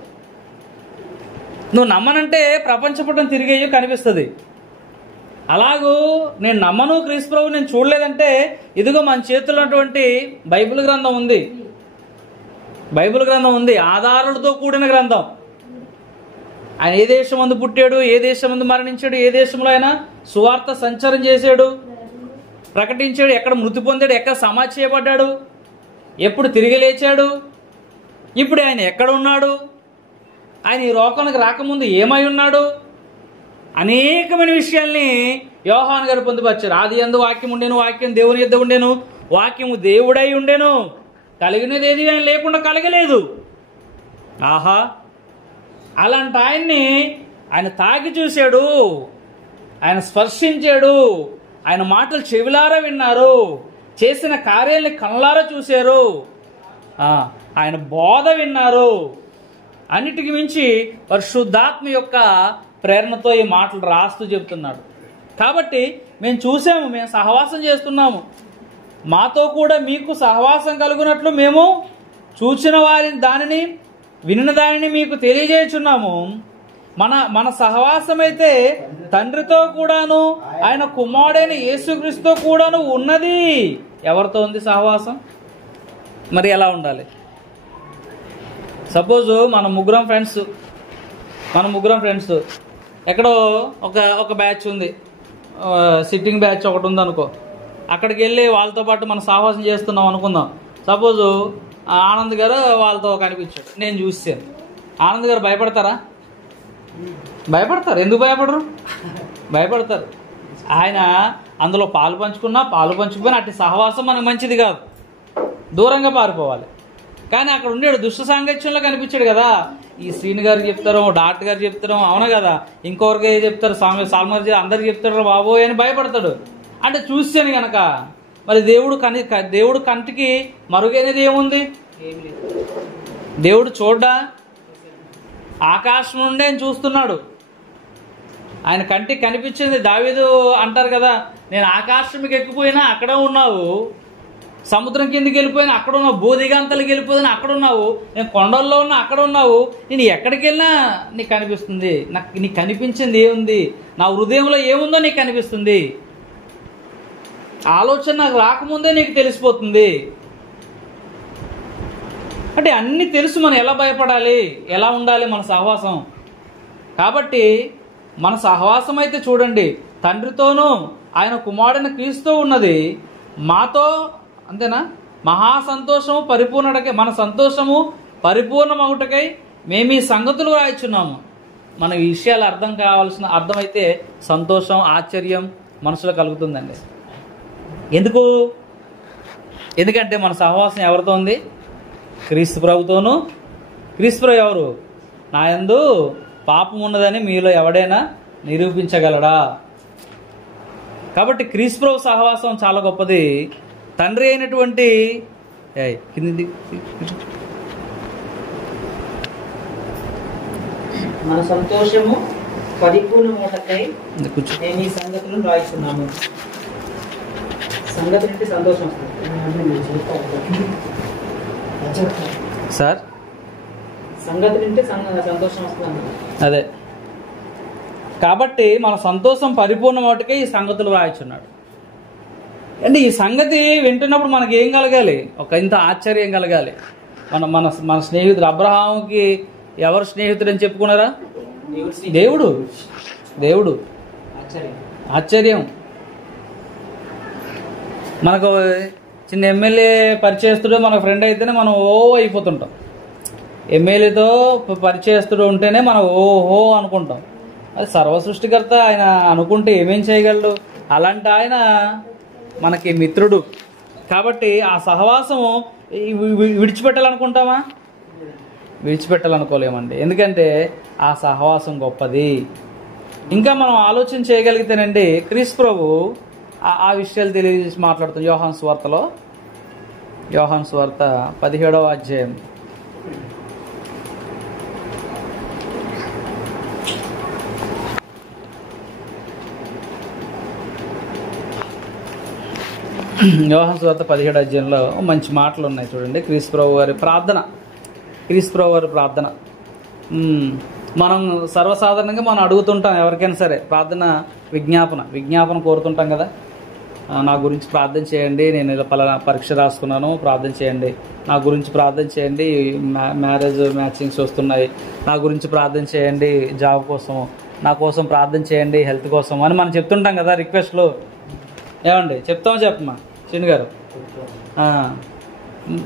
నువ్వు నమ్మనంటే ప్రపంచపటం తిరిగేయో కనిపిస్తుంది. అలాగూ నేను నమ్మను క్రీస్తు ప్రభు, నేను చూడలేదంటే ఇదిగో మన చేతుల్లో ఉన్నటువంటి బైబిల్ గ్రంథం ఉంది. ఆధారాలతో కూడిన గ్రంథం. ఆయన ఏ దేశం మందు పుట్టాడు, ఏ దేశం మందు మరణించాడు, ఏ దేశంలో ఆయన సువార్త సంచారం చేశాడు, ప్రకటించాడు, ఎక్కడ మృతి పొందాడు, ఎక్కడ సమాధి చేయబడ్డాడు, ఎప్పుడు తిరిగి లేచాడు, ఇప్పుడు ఆయన ఎక్కడ ఉన్నాడు, ఆయన ఈ లోకానికి రాకముందు ఏమై ఉన్నాడు, అనేకమైన విషయాల్ని యోహాను గారు పొందుపరిచారు. ఆది యందు వాక్యం ఉండెను, వాక్యం దేవుని యొద్ద ఉండెను, వాక్యము దేవుడై ఉండెను, కలిగినది ఏది ఆయన లేకుండా కలగలేదు. ఆహా, అలాంటి ఆయన్ని ఆయన తాకి చూశాడు, ఆయన స్పర్శించాడు, ఆయన మాటలు చెవిలారా విన్నారు, చేసిన కార్యాలని కళ్ళారా చూశారు, ఆయన బోధ విన్నారు. అన్నిటికి మించి పరిశుద్ధాత్మ యొక్క ప్రేరణతో ఈ మాటలు రాస్తూ చెబుతున్నాడు. కాబట్టి మేము చూసాము, మేము సహవాసం చేస్తున్నాము, మాతో కూడా మీకు సహవాసం కలుగునట్లు మేము చూసిన దానిని వినిన దానిని మీకు తెలియజేయుచున్నాము. మన సహవాసం అయితే తండ్రితో కూడాను ఆయన కుమారుడైన యేసుక్రీస్తుతో కూడాను ఉన్నది. ఎవరితో ఉంది సహవాసం? మరి ఎలా ఉండాలి? సపోజ్ మన ముగ్గురం ఫ్రెండ్స్ ఎక్కడో ఒక బ్యాచ్ ఉంది, సిట్టింగ్ బ్యాచ్ ఒకటి ఉంది అనుకో. అక్కడికి వెళ్ళి వాళ్ళతో పాటు మనం సహవాసం చేస్తున్నాం అనుకుందాం. సపోజు ఆనంద్ గారు వాళ్ళతో కనిపించాడు, నేను చూసాను. ఆనంద్ గారు భయపడతారా? భయపడతారు. ఎందుకు భయపడరు? భయపడతారు. ఆయన అందులో పాలు పంచుకుపోయినా అట్టి సహవాసం మనకు మంచిది కాదు, దూరంగా పారిపోవాలి. కానీ అక్కడ ఉండేడు దుష్ట సాంగత్యంలో కనిపించాడు కదా. ఈ శ్రీని గారికి చెప్తారు, డాక్టర్ గారు చెప్తారు, అవును కదా, ఇంకొకరికి చెప్తారు, సాల్మర్ అందరికి చెప్తారు బాబోయ్ అని భయపడతాడు. అంటే చూసాను గనక మరి దేవుడు కంటికి మరుగైనది ఏముంది? దేవుడు చూడ్డా? ఆకాశం నుండే ఆయన చూస్తున్నాడు. ఆయన కంటికి కనిపించింది. దావీదు అంటారు కదా, నేను ఆకాశంకి ఎక్కిపోయినా అక్కడ ఉన్నావు, సముద్రం కిందకి వెళ్ళిపోయినా అక్కడ ఉన్నావు, భూదిగాంతలకి వెళ్ళిపోయినా అక్కడ ఉన్నావు, నేను కొండల్లో ఉన్నా అక్కడ ఉన్నావు, నేను ఎక్కడికి వెళ్ళినా నీకు కనిపిస్తుంది. నీకు కనిపించింది ఏముంది? నా హృదయంలో ఏముందో నీకు కనిపిస్తుంది. ఆలోచన నాకు రాకముందే నీకు తెలిసిపోతుంది. అంటే అన్నీ తెలుసు, మనం ఎలా భయపడాలి, ఎలా ఉండాలి మన సహవాసం. కాబట్టి మన సహవాసం అయితే చూడండి, తండ్రితోనూ ఆయన కుమారుడైన క్రీస్తు ఉన్నది, మాతో అంతేనా? మహా సంతోషము పరిపూర్ణకై, మన సంతోషము పరిపూర్ణమగుటకై మేము ఈ సంగతులు రాయిచున్నాము. మన ఈ విషయాలు అర్థమైతే సంతోషం, ఆశ్చర్యం మనసులో కలుగుతుందండి. ఎందుకంటే మన సహవాసం ఎవరితో ఉంది? క్రీస్తు ప్రభుతోను. క్రీస్తు ప్రభు ఎవరు? నా యందు పాపం ఉన్నదని మీలో ఎవడైనా నిరూపించగలడా? కాబట్టి క్రీస్తు ప్రభు సహవాసం చాలా గొప్పది. తండ్రి అయినటువంటి మన సంతోషము పరిపూర్ణమూటకై నేను ఈ సంగతులను రాయిస్తున్నాను. సంగతి నుండి సంతోషం సార్, సంగతి నుండి సంతోషం వస్తుంది. అదే కాబట్టి మన సంతోషం పరిపూర్ణ వాటికే ఈ సంగతులు రాయచున్నాడు. అంటే ఈ సంగతి వింటున్నప్పుడు మనకి ఏం కలగాలి? ఒక ఇంత ఆశ్చర్యం కలగాలి. మన మన మన స్నేహితుడు అబ్రహాముకి ఎవరు స్నేహితుడు అని చెప్పుకున్నారా? దేవుడు. దేవుడు ఆశ్చర్యం. మనకు చిన్న ఎమ్మెల్యే పరిచయస్తుడు మన ఫ్రెండ్ అయితేనే మనం అయిపోతుంటాం. ఎమ్మెల్యేతో పరిచయస్తుడు ఉంటేనే మనం ఓహో అనుకుంటాం. అది సర్వసృష్టికర్త, ఆయన అనుకుంటే ఏమేం చేయగలడు? అలాంటి ఆయన మనకి మిత్రుడు. కాబట్టి ఆ సహవాసం విడిచిపెట్టాలనుకుంటామా? విడిచిపెట్టాలనుకోలేమండి. ఎందుకంటే ఆ సహవాసం గొప్పది. ఇంకా మనం ఆలోచన చేయగలిగితేనండి, క్రీస్తు ప్రభు ఆ విషయాలు తెలియజేసి మాట్లాడుతాం. యోహాను సువార్తలో, యోహాను సువార్త 17వ అధ్యాయం యోహాను సువార్త 17వ అధ్యాయంలో మంచి మాటలు ఉన్నాయి చూడండి. క్రీస్తు ప్రభు వారి ప్రార్థన. క్రీస్తు ప్రభు వారి ప్రార్థన మనం సర్వసాధారణంగా మనం అడుగుతుంటాం. ఎవరికైనా సరే ప్రార్థన విజ్ఞాపన కోరుతుంటాం కదా. నా గురించి ప్రార్థన చేయండి, నేను ఇలా పలానా పరీక్ష రాసుకున్నాను, ప్రార్థన చేయండి. నా గురించి ప్రార్థన చేయండి, మ్యారేజ్ మ్యాచింగ్స్ వస్తున్నాయి, నా గురించి ప్రార్థన చేయండి, జాబ్ కోసం, నా కోసం ప్రార్థన చేయండి, హెల్త్ కోసం అని మనం చెప్తుంటాం కదా రిక్వెస్ట్లు. ఏమండి చెప్తామో చెప్పమా చిన్న గారు?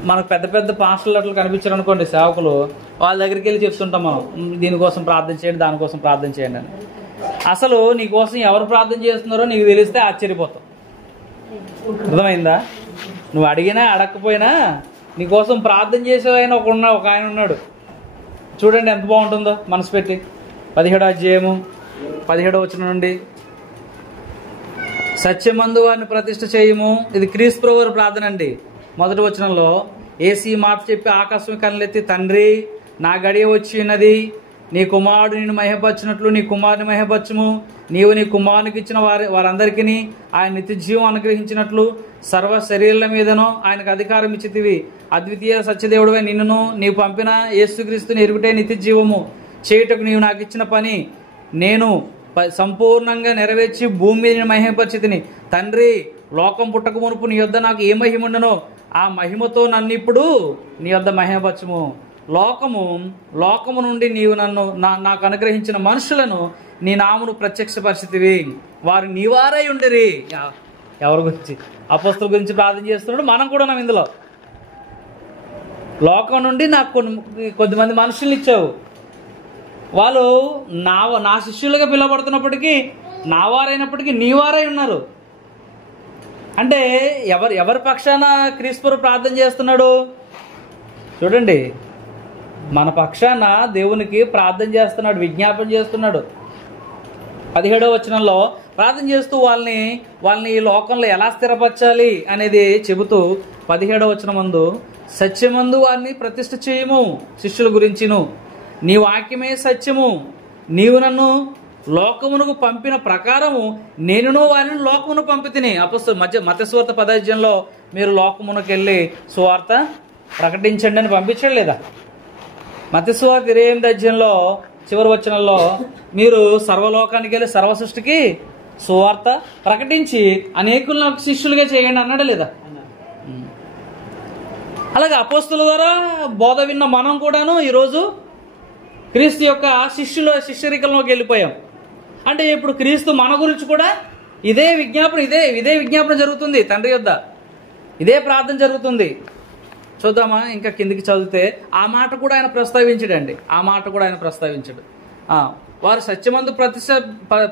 మనకు పెద్ద పెద్ద పాస్టర్లు అట్లా కనిపించారు అనుకోండి సేవకులు, వాళ్ళ దగ్గరికి వెళ్ళి చెప్తుంటాం మనం, దీనికోసం ప్రార్థన చేయండి, దానికోసం ప్రార్థన చేయండి అని. అసలు నీకోసం ఎవరు ప్రార్థన చేస్తున్నారో నీకు తెలిస్తే ఆశ్చర్యపోతావు. అర్థమైందా? నువ్వు అడిగినా అడగకపోయినా నీకోసం ప్రార్థన చేసే ఆయన ఒక ఆయన ఉన్నాడు. చూడండి ఎంత బాగుంటుందో మనసు పెట్టి. 17వ అధ్యాయము 17వ వచనం నుండి, సత్యమందు వారిని ప్రతిష్ఠ చేయము. ఇది క్రీస్తు ప్రభు వారి ప్రార్థన అండి. మొదటి వచనంలో ఏసీ మాట చెప్పి ఆకాశం కళ్ళెత్తి, తండ్రి నా గడియ వచ్చి ఉన్నది, నీ కుమారుడు నిన్ను మహిమపరచినట్లు నీ కుమారుని మహిమపరచుము. నీవు నీ కుమారునికి ఇచ్చిన వారందరికీ ఆయన నిత్య జీవం అనుగ్రహించినట్లు సర్వ శరీరాల మీదనో ఆయనకు అధికారం ఇచ్చితివి. అద్వితీయ సత్యదేవుడివే నిన్నును నీవు పంపిన యేసుక్రీస్తుని ఎరుగుటే నిత్య జీవము చేయుటకు నీవు నాకు ఇచ్చిన పని నేను సంపూర్ణంగా నెరవేర్చి భూమి మీద మహిమపరిచితిని. తండ్రి లోకం పుట్టక మునుపు నీ యొద్ద నాకు ఏ మహిమ ఉండనో ఆ మహిమతో నన్ను ఇప్పుడు నీ యొద్ద మహిమపరచుము. లోకము నుండి నీవు నాకు అనుగ్రహించిన మనుషులను నీ నామును ప్రత్యక్షపరిచితివి. వారు నీవారై ఉండిరి. ఎవరి గురించి? అపోస్తలుల గురించి ప్రార్థన చేస్తున్నాడు. మనం కూడా ఉన్నాం ఇందులో. లోకం నుండి నాకు కొద్దిమంది మనుషుల్ని ఇచ్చావు, వాళ్ళు నా శిష్యులుగా పిలువబడుతున్నప్పటికీ, నా వారైనప్పటికీ నీ వారై ఉన్నారు. అంటే ఎవరి పక్షాన క్రీస్తు ప్రార్థన చేస్తున్నాడు? చూడండి, మన పక్షాన దేవునికి ప్రార్థన చేస్తున్నాడు, విజ్ఞాపన చేస్తున్నాడు. 17వ వచనంలో ప్రార్థన చేస్తూ వాళ్ళని ఈ లోకంలో ఎలా స్థిరపరచాలి అనేది చెబుతూ 17వ వచనం మందు, సత్యమందు వారిని ప్రతిష్ఠ చేయము. శిష్యుల గురించిను, నీ వాక్యమే సత్యము, నీవు నన్ను లోకమునకు పంపిన ప్రకారము నేనును వారిని లోకమును పంపితిని. మత్తయి సువార్త 10వ అధ్యాయంలో మీరు లోకమునకు వెళ్ళి సువార్త ప్రకటించండి అని పంపించడం లేదా? మత్తయి సువార్త 28వ అధ్యాయంలో చివరి వచనంలో మీరు సర్వలోకానికి వెళ్ళి సర్వ సృష్టికి సువార్త ప్రకటించి అనేకులను నాకు శిష్యులుగా చేయండి అన్నాడా లేదా? అలాగే అపోస్తలుల ద్వారా బోధ విన్న మనం కూడాను ఈరోజు క్రీస్తు యొక్క శిష్యరికల్లోకి వెళ్ళిపోయాం. అంటే ఇప్పుడు క్రీస్తు మన గురించి కూడా ఇదే విజ్ఞాపన జరుగుతుంది. తండ్రి యొద్ద ఇదే ప్రార్థన జరుగుతుంది. చూద్దామా? ఇంకా కిందికి చదివితే ఆ మాట కూడా ఆయన ప్రస్తావించాడు. వారు సత్యమందు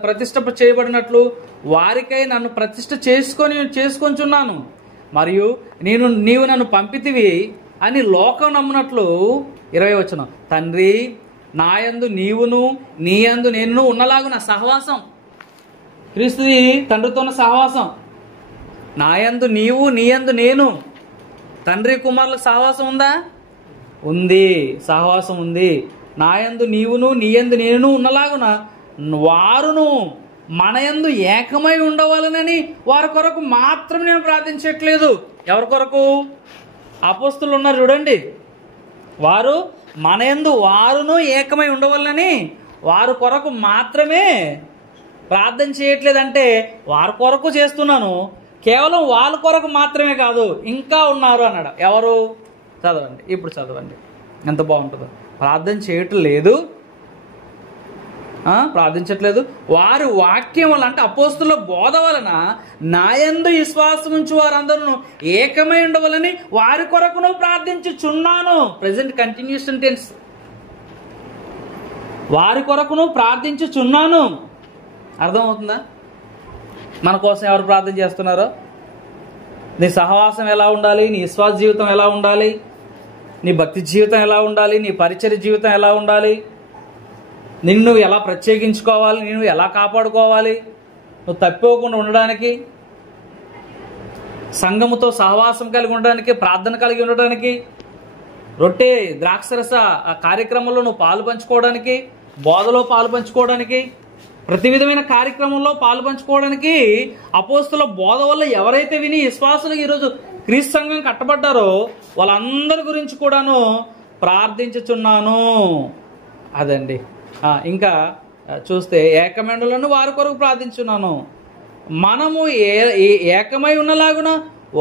ప్రతిష్ఠ చేయబడినట్లు వారికై నన్ను ప్రతిష్ఠ చేసుకొంచున్నాను, మరియు నీవు నన్ను పంపితివి అని లోకం నమ్మునట్లు. 20వ వచనం, తండ్రి నాయందు నీవును నీయందు నేను ఉన్నలాగున సహవాసం. క్రీస్తుది తండ్రితో ఉన్న సహవాసం. నాయందు నీవు నీయందు నేను. తండ్రి కుమారులకు సహవాసం ఉందా? ఉంది, సహవాసం ఉంది. నాయందు నీవును నీయందు నేను ఉన్నలాగున వారును మనయందు ఏకమై ఉండవాలనని వారి కొరకు మాత్రం నేను ప్రార్థించట్లేదు. ఎవరి కొరకు? అపోస్తులు ఉన్నారు చూడండి, వారు మనయందు వారును ఏకమై ఉండవాలని వారి కొరకు మాత్రమే ప్రార్థన చేయట్లేదంటే వారి కొరకు చేస్తున్నాను. కేవలం వాళ్ళ కొరకు మాత్రమే కాదు, ఇంకా ఉన్నారు అన్నాడు. ఎవరు? చదవండి, ఇప్పుడు చదవండి, ఎంత బాగుంటుందో. ప్రార్థన చేయటం లేదు, ప్రార్థించట్లేదు. వారి వాక్యం వల్ల అంటే అపోస్తుల బోధ వలన నాయందు విశ్వాసం ఉంచి వారందరూ ఏకమై ఉండవాలని వారి కొరకును ప్రార్థించుచున్నాను. Present continuation tense. వారి కొరకును ప్రార్థించుచున్నాను. అర్థమవుతుందా? మన కోసం ఎవరు ప్రార్థన చేస్తున్నారో? నీ సహవాసం ఎలా ఉండాలి, నీ విశ్వాస జీవితం ఎలా ఉండాలి, నీ భక్తి జీవితం ఎలా ఉండాలి, నీ పరిచర్య జీవితం ఎలా ఉండాలి, నిన్ను ఎలా ప్రత్యేకించుకోవాలి, నిన్ను ఎలా కాపాడుకోవాలి, నువ్వు తప్పిపోకుండా ఉండడానికి, సంఘముతో సహవాసం కలిగి ఉండడానికి, ప్రార్థన కలిగి ఉండడానికి, రొట్టె ద్రాక్షరస కార్యక్రమంలో నువ్వు పాలు పంచుకోవడానికి, బోధలో పాలు పంచుకోవడానికి, ప్రతి విధమైన కార్యక్రమంలో పాలు పంచుకోవడానికి అపోస్తుల బోధ వల్ల ఎవరైతే విని విశ్వాసులు ఈరోజు క్రీస్తు సంఘం కట్టబడ్డారో వాళ్ళందరి గురించి కూడాను ప్రార్థించుచున్నాను. అదండి. ఇంకా చూస్తే ఏకమైనలను వారి కొరకు ప్రార్థించున్నాను. మనము ఏకమై ఉన్నలాగున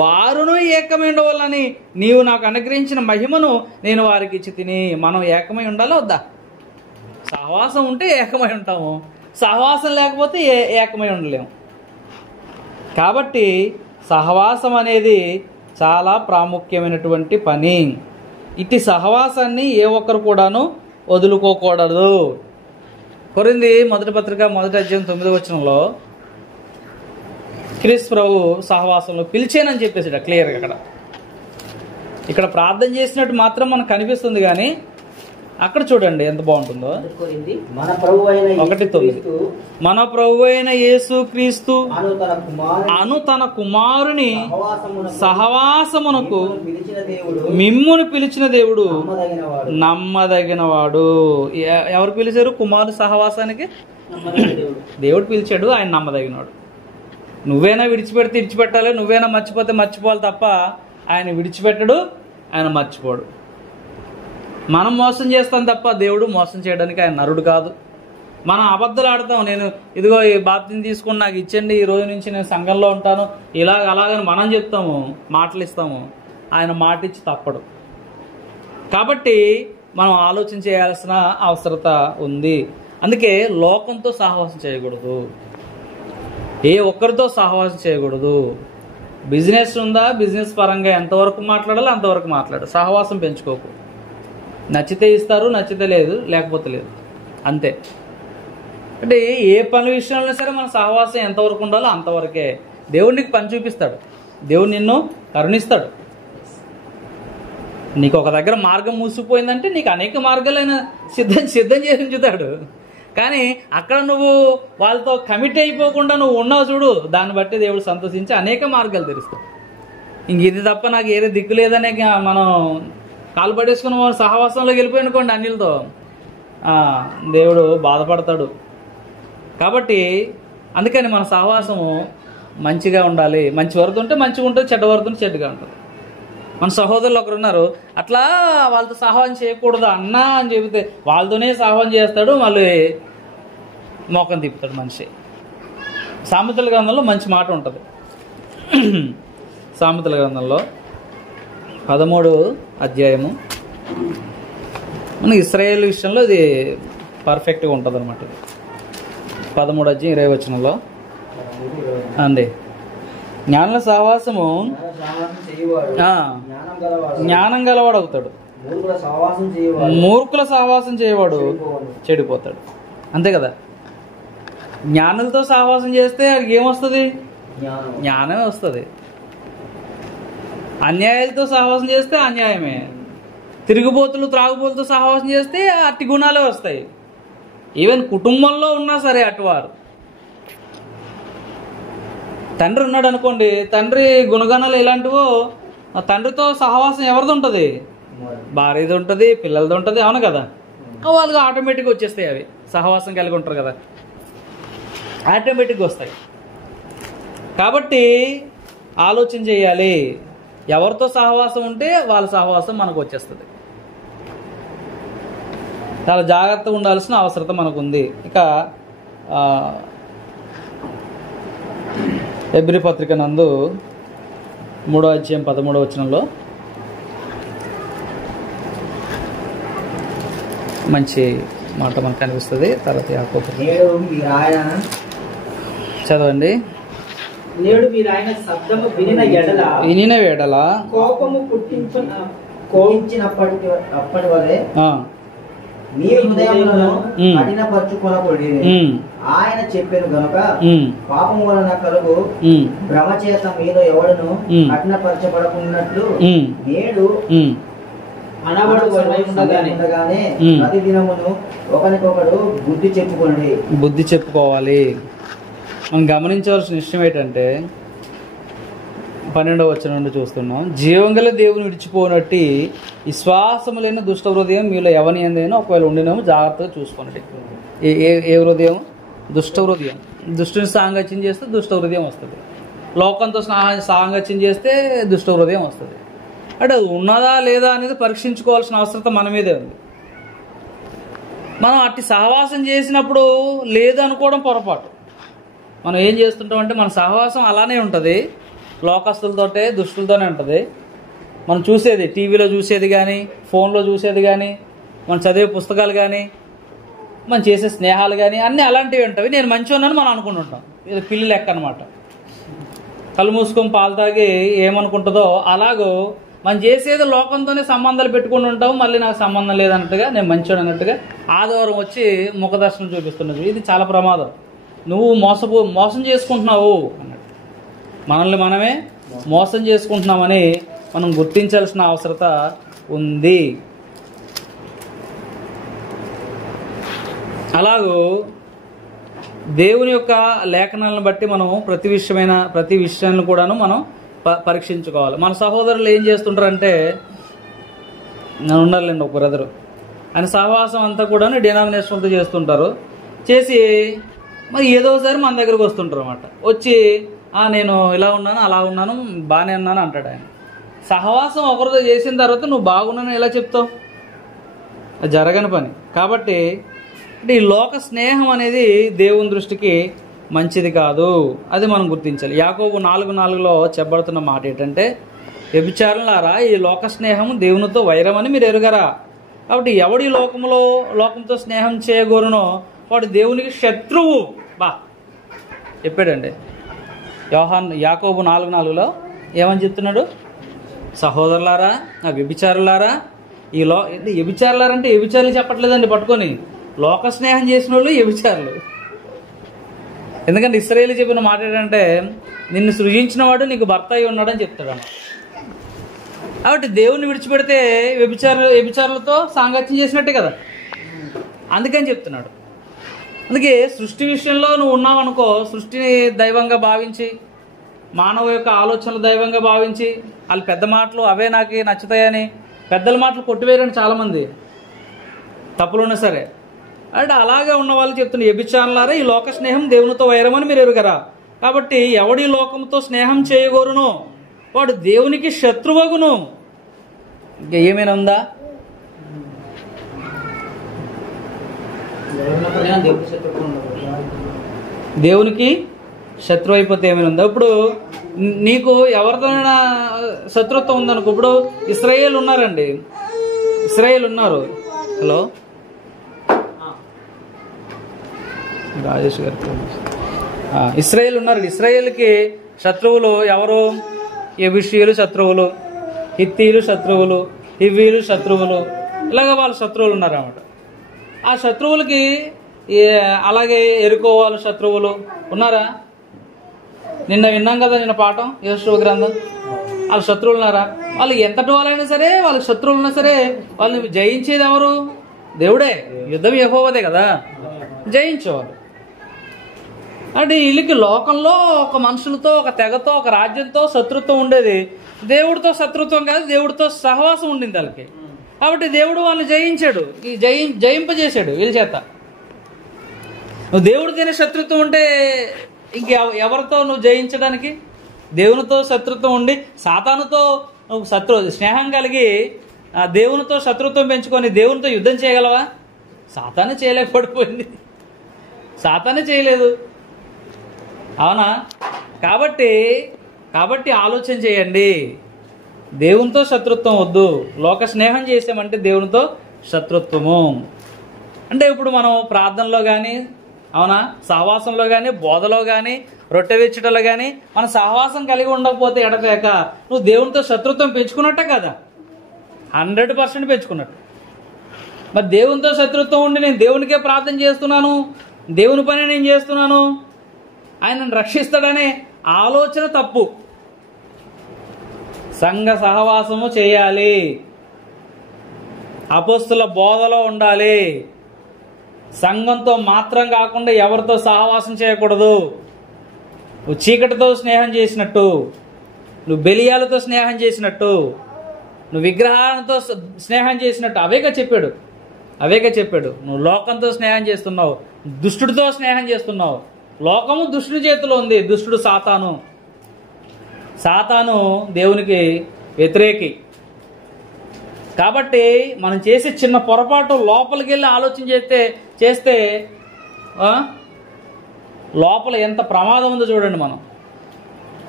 వారును ఏకమై ఉండవాలని నీవు నాకు అనుగ్రహించిన మహిమను నేను వారికి ఇచ్చి తిని. మనం ఏకమై ఉండాలా వద్దా? సహవాసం ఉంటే ఏకమై ఉంటాము, సహవాసం లేకపోతే ఏకమై ఉండలేము. కాబట్టి సహవాసం అనేది చాలా ప్రాముఖ్యమైనటువంటి పని. ఇటు సహవాసాన్ని ఏ ఒక్కరు కూడాను వదులుకోకూడదు. కొరింథీ మొదటి పత్రిక 1వ అధ్యాయం 9వ వచనంలో క్రీస్తు ప్రభు సహవాసంలో పిలిచేనని చెప్పేసాడు క్లియర్గా. ఇక్కడ ప్రార్థన చేసినట్టు మాత్రం మనకు కనిపిస్తుంది, కానీ అక్కడ చూడండి ఎంత బాగుంటుందో. 1:9 మన ప్రభు అయిన యేసు క్రీస్తు అను తన కుమారుని సహవాసమునకు మిమ్మును పిలిచిన దేవుడు నమ్మదగినవాడు. ఎవరు పిలిచారు? కుమారుని సహవాసానికి దేవుడు పిలిచాడు, ఆయన నమ్మదగినవాడు. నువ్వేనా విడిచిపెడితే విడిచిపెట్టాలి, నువ్వేనా మర్చిపోతే మర్చిపోవాలి తప్ప ఆయన విడిచిపెట్టడు, ఆయన మర్చిపోడు. మనం మోసం చేస్తాం తప్ప దేవుడు మోసం చేయడానికి ఆయన నరుడు కాదు. మనం అబద్ధాలు ఆడతాం. నేను ఇదిగో ఈ బాప్తిని తీసుకుని నాకు ఇచ్చండి, ఈ రోజు నుంచి నేను సంఘంలో ఉంటాను, అలాగని మనం చెప్తాము, మాటలు ఇస్తాము. ఆయన మాట ఇచ్చి తప్పడు. కాబట్టి మనం ఆలోచన చేయాల్సిన అవసరత ఉంది. అందుకే లోకంతో సహవాసం చేయకూడదు, ఏ ఒక్కరితో సహవాసం చేయకూడదు. బిజినెస్ ఉందా, బిజినెస్ పరంగా ఎంతవరకు మాట్లాడాలో అంతవరకు మాట్లాడు, సహవాసం పెంచుకోకు. నచ్చితే ఇస్తారు, నచ్చితే లేదు, లేకపోతే లేదు, అంతే. అంటే ఏ పని విషయంలో సరే మన సహవాసం ఎంతవరకు ఉండాలో అంతవరకే. దేవుడు నీకు పని చూపిస్తాడు, దేవుడు నిన్ను కరుణిస్తాడు. నీకు ఒక దగ్గర మార్గం మూసిపోయిందంటే నీకు అనేక మార్గాలైన సిద్ధం చేసి ఉంచుతాడు. కానీ అక్కడ నువ్వు వాళ్ళతో కమిట్ అయిపోకుండా నువ్వు ఉన్నావు చూడు, దాన్ని బట్టి దేవుడు సంతోషించి అనేక మార్గాలు తెరుస్తాడు. ఇంక ఇది తప్ప నాకు ఏదో దిక్కు లేదనే మనం కాలు పడేసుకుని సహవాసంలోకి వెళ్ళిపోయి అనుకోండి అన్నిలతో, దేవుడు బాధపడతాడు. కాబట్టి అందుకని మన సహవాసము మంచిగా ఉండాలి. మంచి వరకు ఉంటే మంచిగా ఉంటుంది, చెడ్డ వరకు ఉంటే చెడ్డగా ఉంటుంది. మన సహోదరులు ఒకరు ఉన్నారు, అట్లా వాళ్ళతో సహవాసం చేయకూడదు అన్నా అని చెబితే వాళ్ళతోనే సహవాసం చేస్తాడు, మళ్ళీ మోకం తిప్పుతాడు మనిషి. సామెతల గ్రంథంలో మంచి మాట ఉంటుంది. సామెతల గ్రంథంలో 13వ అధ్యాయము మన ఇశ్రాయేలు విషయంలో ఇది పర్ఫెక్ట్గా ఉంటుంది అనమాట. 13వ అధ్యాయం 20వ వచనంలో అందే జ్ఞానుల సహవాసము జ్ఞానం గలవాడు అవుతాడు, మూర్ఖుల సహవాసం చేయవాడు చెడిపోతాడు. అంతే కదా. జ్ఞానులతో సహవాసం చేస్తే అది ఏమొస్తుంది? జ్ఞానమే వస్తుంది. అన్యాయాలతో సహవాసం చేస్తే అన్యాయమే. తిరుగుబోతులు త్రాగుబోతులతో సహవాసం చేస్తే అట్టి గుణాలే వస్తాయి. ఈవెన్ కుటుంబంలో ఉన్నా సరే అటువారు. తండ్రి ఉన్నాడు అనుకోండి, తండ్రి గుణగణాలు ఇలాంటివో తండ్రితో సహవాసం ఎవరిది ఉంటుంది? భార్యది ఉంటుంది, పిల్లలది ఉంటుంది. అవును కదా, వాళ్ళకి ఆటోమేటిక్గా వచ్చేస్తాయి. అవి సహవాసం కలిగి ఉంటారు కదా, ఆటోమేటిక్గా వస్తాయి. కాబట్టి ఆలోచన చేయాలి. ఎవరితో సహవాసం ఉంటే వాళ్ళ సహవాసం మనకు వచ్చేస్తుంది. చాలా జాగ్రత్తగా ఉండాల్సిన అవసరత మనకు ఉంది. ఇక హెబ్రీ పత్రిక నందు 3వ అధ్యాయం 13వ వచనంలో మంచి మాట మనకు కనిపిస్తుంది. తర్వాత యాకోబు చదవండి. నేడు మీరు ఆయన శబ్దము వినిన ఎడల కోపము అప్పటి వలె మీ హృదయములను కఠినపరచుకొనకుడి. ఆయన చెప్పెను గనుక పాపం వలన కలుగు భ్రమ చేత మీలో ఎవడును కఠినపరచబడకున్నట్లు నేడు అనబడుగానే ప్రతి దినమును ఒకరికొకడు బుద్ధి చెప్పుకోవాలి. మనం గమనించవలసిన విషయం ఏంటంటే 12వ వచనం నుండి చూస్తున్నాం. జీవంగల దేవుని విడిచిపోనట్టి విశ్వాసము లేని దుష్ట హృదయం మీలో ఎవని ఏందైనా ఒకవేళ ఉండినేమో జాగ్రత్తగా చూసుకోండి. ఏ హృదయం? దుష్ట హృదయం. దుష్టుని సాంగత్యం చేస్తే దుష్ట హృదయం వస్తుంది. లోకంతో సాంగత్యం చేస్తే దుష్ట హృదయం వస్తుంది. అంటే అది ఉన్నదా లేదా అనేది పరీక్షించుకోవాల్సిన అవసరం మన మీదే ఉంది. మనం అట్టి సహవాసం చేసినప్పుడు లేదు అనుకోవడం పొరపాటు. మనం ఏం చేస్తుంటామంటే మన సహవాసం అలానే ఉంటుంది, లోకస్తులతోటే దుష్టులతోనే ఉంటుంది. మనం చూసేది టీవీలో చూసేది కానీ, ఫోన్లో చూసేది కానీ, మనం చదివే పుస్తకాలు కానీ, మనం చేసే స్నేహాలు కానీ అన్నీ అలాంటివి ఉంటాయి. నేను మంచిగా ఉన్నాను మనం అనుకుంటుంటాం. ఇది పిల్లి లెక్క అనమాట. కళ్ళు మూసుకొని పాలు తాగి ఏమనుకుంటుందో అలాగో మనం చేసేది లోకంతోనే సంబంధాలు పెట్టుకుని ఉంటాం. మళ్ళీ నాకు సంబంధం లేదన్నట్టుగా, నేను మంచివాడు అన్నట్టుగా ఆదివారం వచ్చి ముఖదర్శనం చూపిస్తున్నది. ఇది చాలా ప్రమాదం. నువ్వు మోసం చేసుకుంటున్నావు అన్నట్టు. మనల్ని మనమే మోసం చేసుకుంటున్నామని మనం గుర్తించాల్సిన అవసరత ఉంది. అలాగూ దేవుని యొక్క లేఖనాలను బట్టి మనం ప్రతి విషయాన్ని కూడాను మనం పరీక్షించుకోవాలి. మన సహోదరులు ఏం చేస్తుంటారంటే, నేను ఉండాలండి ఒక బ్రదరు, ఆయన సహవాసం అంతా కూడా డినామినేషన్లతో చేస్తుంటారు. చేసి మరి ఏదోసారి మన దగ్గరకు వస్తుంటారు అన్నమాట. వచ్చి నేను ఇలా ఉన్నాను, అలా ఉన్నాను, బాగానే ఉన్నాను అంటాడు ఆయన. సహవాసం ఒకరితో చేసిన తర్వాత నువ్వు బాగున్నాను ఎలా చెప్తావు? అది జరగని పని. కాబట్టి ఈ లోక స్నేహం అనేది దేవుని దృష్టికి మంచిది కాదు. అది మనం గుర్తించాలి. యాకోబు 4:4లో చెప్పబడుతున్న మాట ఏంటంటే, వ్యభిచారులారా ఈ లోక స్నేహం దేవునితో వైరమని మీరు ఎరుగరా. కాబట్టి ఎవడి లోకంతో స్నేహం చేయగోరునో వాడు దేవునికి శత్రువు. చెప్పాడండి. యాకోబు 4:4లో ఏమని చెప్తున్నాడు? సహోదరులారా, వ్యభిచారులారా, వ్యభిచారులారంటే వ్యభిచారులు చెప్పట్లేదండి పట్టుకొని, లోక స్నేహం చేసిన వాళ్ళు వ్యభిచారులు. ఎందుకంటే ఇశ్రాయేలు చెప్పిన మాట ఏంటంటే, నిన్ను సృజించిన వాడు నీకు భర్త అయి ఉన్నాడని చెప్తాడు అన్నమాట. కాబట్టి దేవుణ్ణి విడిచిపెడితే వ్యభిచారులతో సాంగత్యం చేసినట్టే కదా. అందుకని చెప్తున్నాడు. అందుకే సృష్టి విషయంలో నువ్వు ఉన్నావు అనుకో, సృష్టిని దైవంగా భావించి, మానవ యొక్క ఆలోచనలు దైవంగా భావించి, వాళ్ళు పెద్ద మాటలు అవే నాకు నచ్చుతాయని పెద్దల మాటలు కొట్టివేయరని చాలామంది, తప్పులున్నా సరే. అంటే అలాగే ఉన్న వాళ్ళు చెప్తున్నారు, వ్యభిచారులారా ఈ లోక స్నేహం దేవునితో వైరమని మీరు ఎరుగరా. కాబట్టి ఎవడి లోకంతో స్నేహం చేయగోరునో వాడు దేవునికి శత్రువగును. ఇంకా ఏమైనా ఉందా? దేవునికి శత్రువు అయిపోతే ఏమైనా ఉందా? ఇప్పుడు నీకు ఎవరితోనైనా శత్రుత్వం ఉందనుకో. ఇప్పుడు ఇశ్రాయేల్ ఉన్నారండి, ఇశ్రాయేల్ ఉన్నారు. హలో రాజేష్ గారు, ఇశ్రాయేల్ ఉన్నారు. ఇశ్రాయేల్కి శత్రువులు ఎవరు? యెబూసీయులు శత్రువులు, హిత్తీయులు శత్రువులు, హివ్వీయులు శత్రువులు, ఇలాగ వాళ్ళ శత్రువులు ఉన్నారన్నమాట. ఆ శత్రువులకి అలాగే ఎరుకో వాళ్ళు శత్రువులు ఉన్నారా? నిన్న విన్నాం కదా, నిన్న పాఠం యోషువ గ్రంథం. వాళ్ళు శత్రువులున్నారా? వాళ్ళు ఎంతటి వాళ్ళైనా సరే, వాళ్ళ శత్రువులున్నా సరే వాళ్ళని జయించేది ఎవరు? దేవుడే. యుద్ధం యెహోవాదే కదా, జయించేవారు. అంటే వీళ్ళకి లోకంలో ఒక మనుషులతో, ఒక తెగతో, ఒక రాజ్యంతో శత్రుత్వం ఉండేది. దేవుడితో శత్రుత్వం కాదు, దేవుడితో సహవాసం ఉండింది వాళ్ళకి. కాబట్టి దేవుడు వాళ్ళని జయించాడు, జయింపజేశాడు వీళ్ళ చేత. నువ్వు దేవుడితోనే శత్రుత్వం ఉంటే ఎవరితో నువ్వు జయించడానికి? దేవునితో శత్రుత్వం ఉండి సాతానుతో నువ్వు స్నేహం కలిగి దేవునితో శత్రుత్వం పెంచుకొని దేవునితో యుద్ధం చేయగలవా? సాతాను చేయలేకపోయింది, సాతాను చేయలేదు. అవునా? కాబట్టి ఆలోచన చేయండి. దేవునితో శత్రుత్వం వద్దు. లోక స్నేహం చేసామంటే దేవునితో శత్రుత్వము. అంటే ఇప్పుడు మనం ప్రార్థనలో కానీ, అవునా, సహవాసంలో కానీ, బోధలో కానీ, రొట్టె విచ్చటలో కానీ మన సహవాసం కలిగి ఉండకపోతే ఎడతేక నువ్వు దేవునితో శత్రుత్వం పెంచుకున్నట్టే కదా, 100% పెంచుకున్నట్టు. మరి దేవునితో శత్రుత్వం ఉండి నేను దేవునికే ప్రార్థన చేస్తున్నాను, దేవుని పని నేను చేస్తున్నాను, ఆయనను రక్షిస్తాడనే ఆలోచన తప్పు. సంఘ సహవాసము చేయాలి, అపోస్తుల బోధలో ఉండాలి. సంఘంతో మాత్రం కాకుండా ఎవరితో సహవాసం చేయకూడదు. నువ్వు చీకటితో స్నేహం చేసినట్టు, నువ్వు బెలియాలతో స్నేహం చేసినట్టు, నువ్వు విగ్రహాలతో స్నేహం చేసినట్టు అవేగా చెప్పాడు. నువ్వు లోకంతో స్నేహం చేస్తున్నావు, దుష్టుడితో స్నేహం చేస్తున్నావు. లోకము దుష్టుడి చేతిలో ఉంది. దుష్టుడు సాతాను దేవునికి వ్యతిరేకి. కాబట్టి మనం చేసే చిన్న పొరపాటు లోపలికి వెళ్ళి ఆలోచన చేస్తే లోపల ఎంత ప్రమాదం ఉందో చూడండి మనం.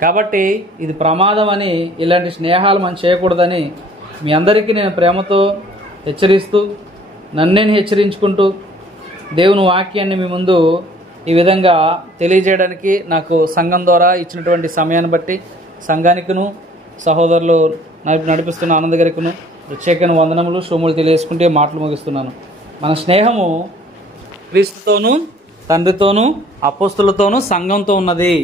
కాబట్టి ఇది ప్రమాదం అని, ఇలాంటి స్నేహాలు మనం చేయకూడదని మీ అందరికీ నేను ప్రేమతో హెచ్చరిస్తూ, నన్నేను హెచ్చరించుకుంటూ, దేవుని వాక్యాన్ని మీ ముందు ఈ విధంగా తెలియజేయడానికి నాకు సంఘం ద్వారా ఇచ్చినటువంటి సమయాన్ని బట్టి సంఘానికిను సహోదరులు నడిపిస్తున్న ఆనంద్ గారికిను ప్రత్యేకమైన వందనములు, శుభములు తెలియజేసుకుంటే మాటలు ముగిస్తున్నాను. మన స్నేహము క్రీస్తుతోనూ, తండ్రితోనూ, అపోస్తులతోనూ, సంఘంతో ఉన్నది.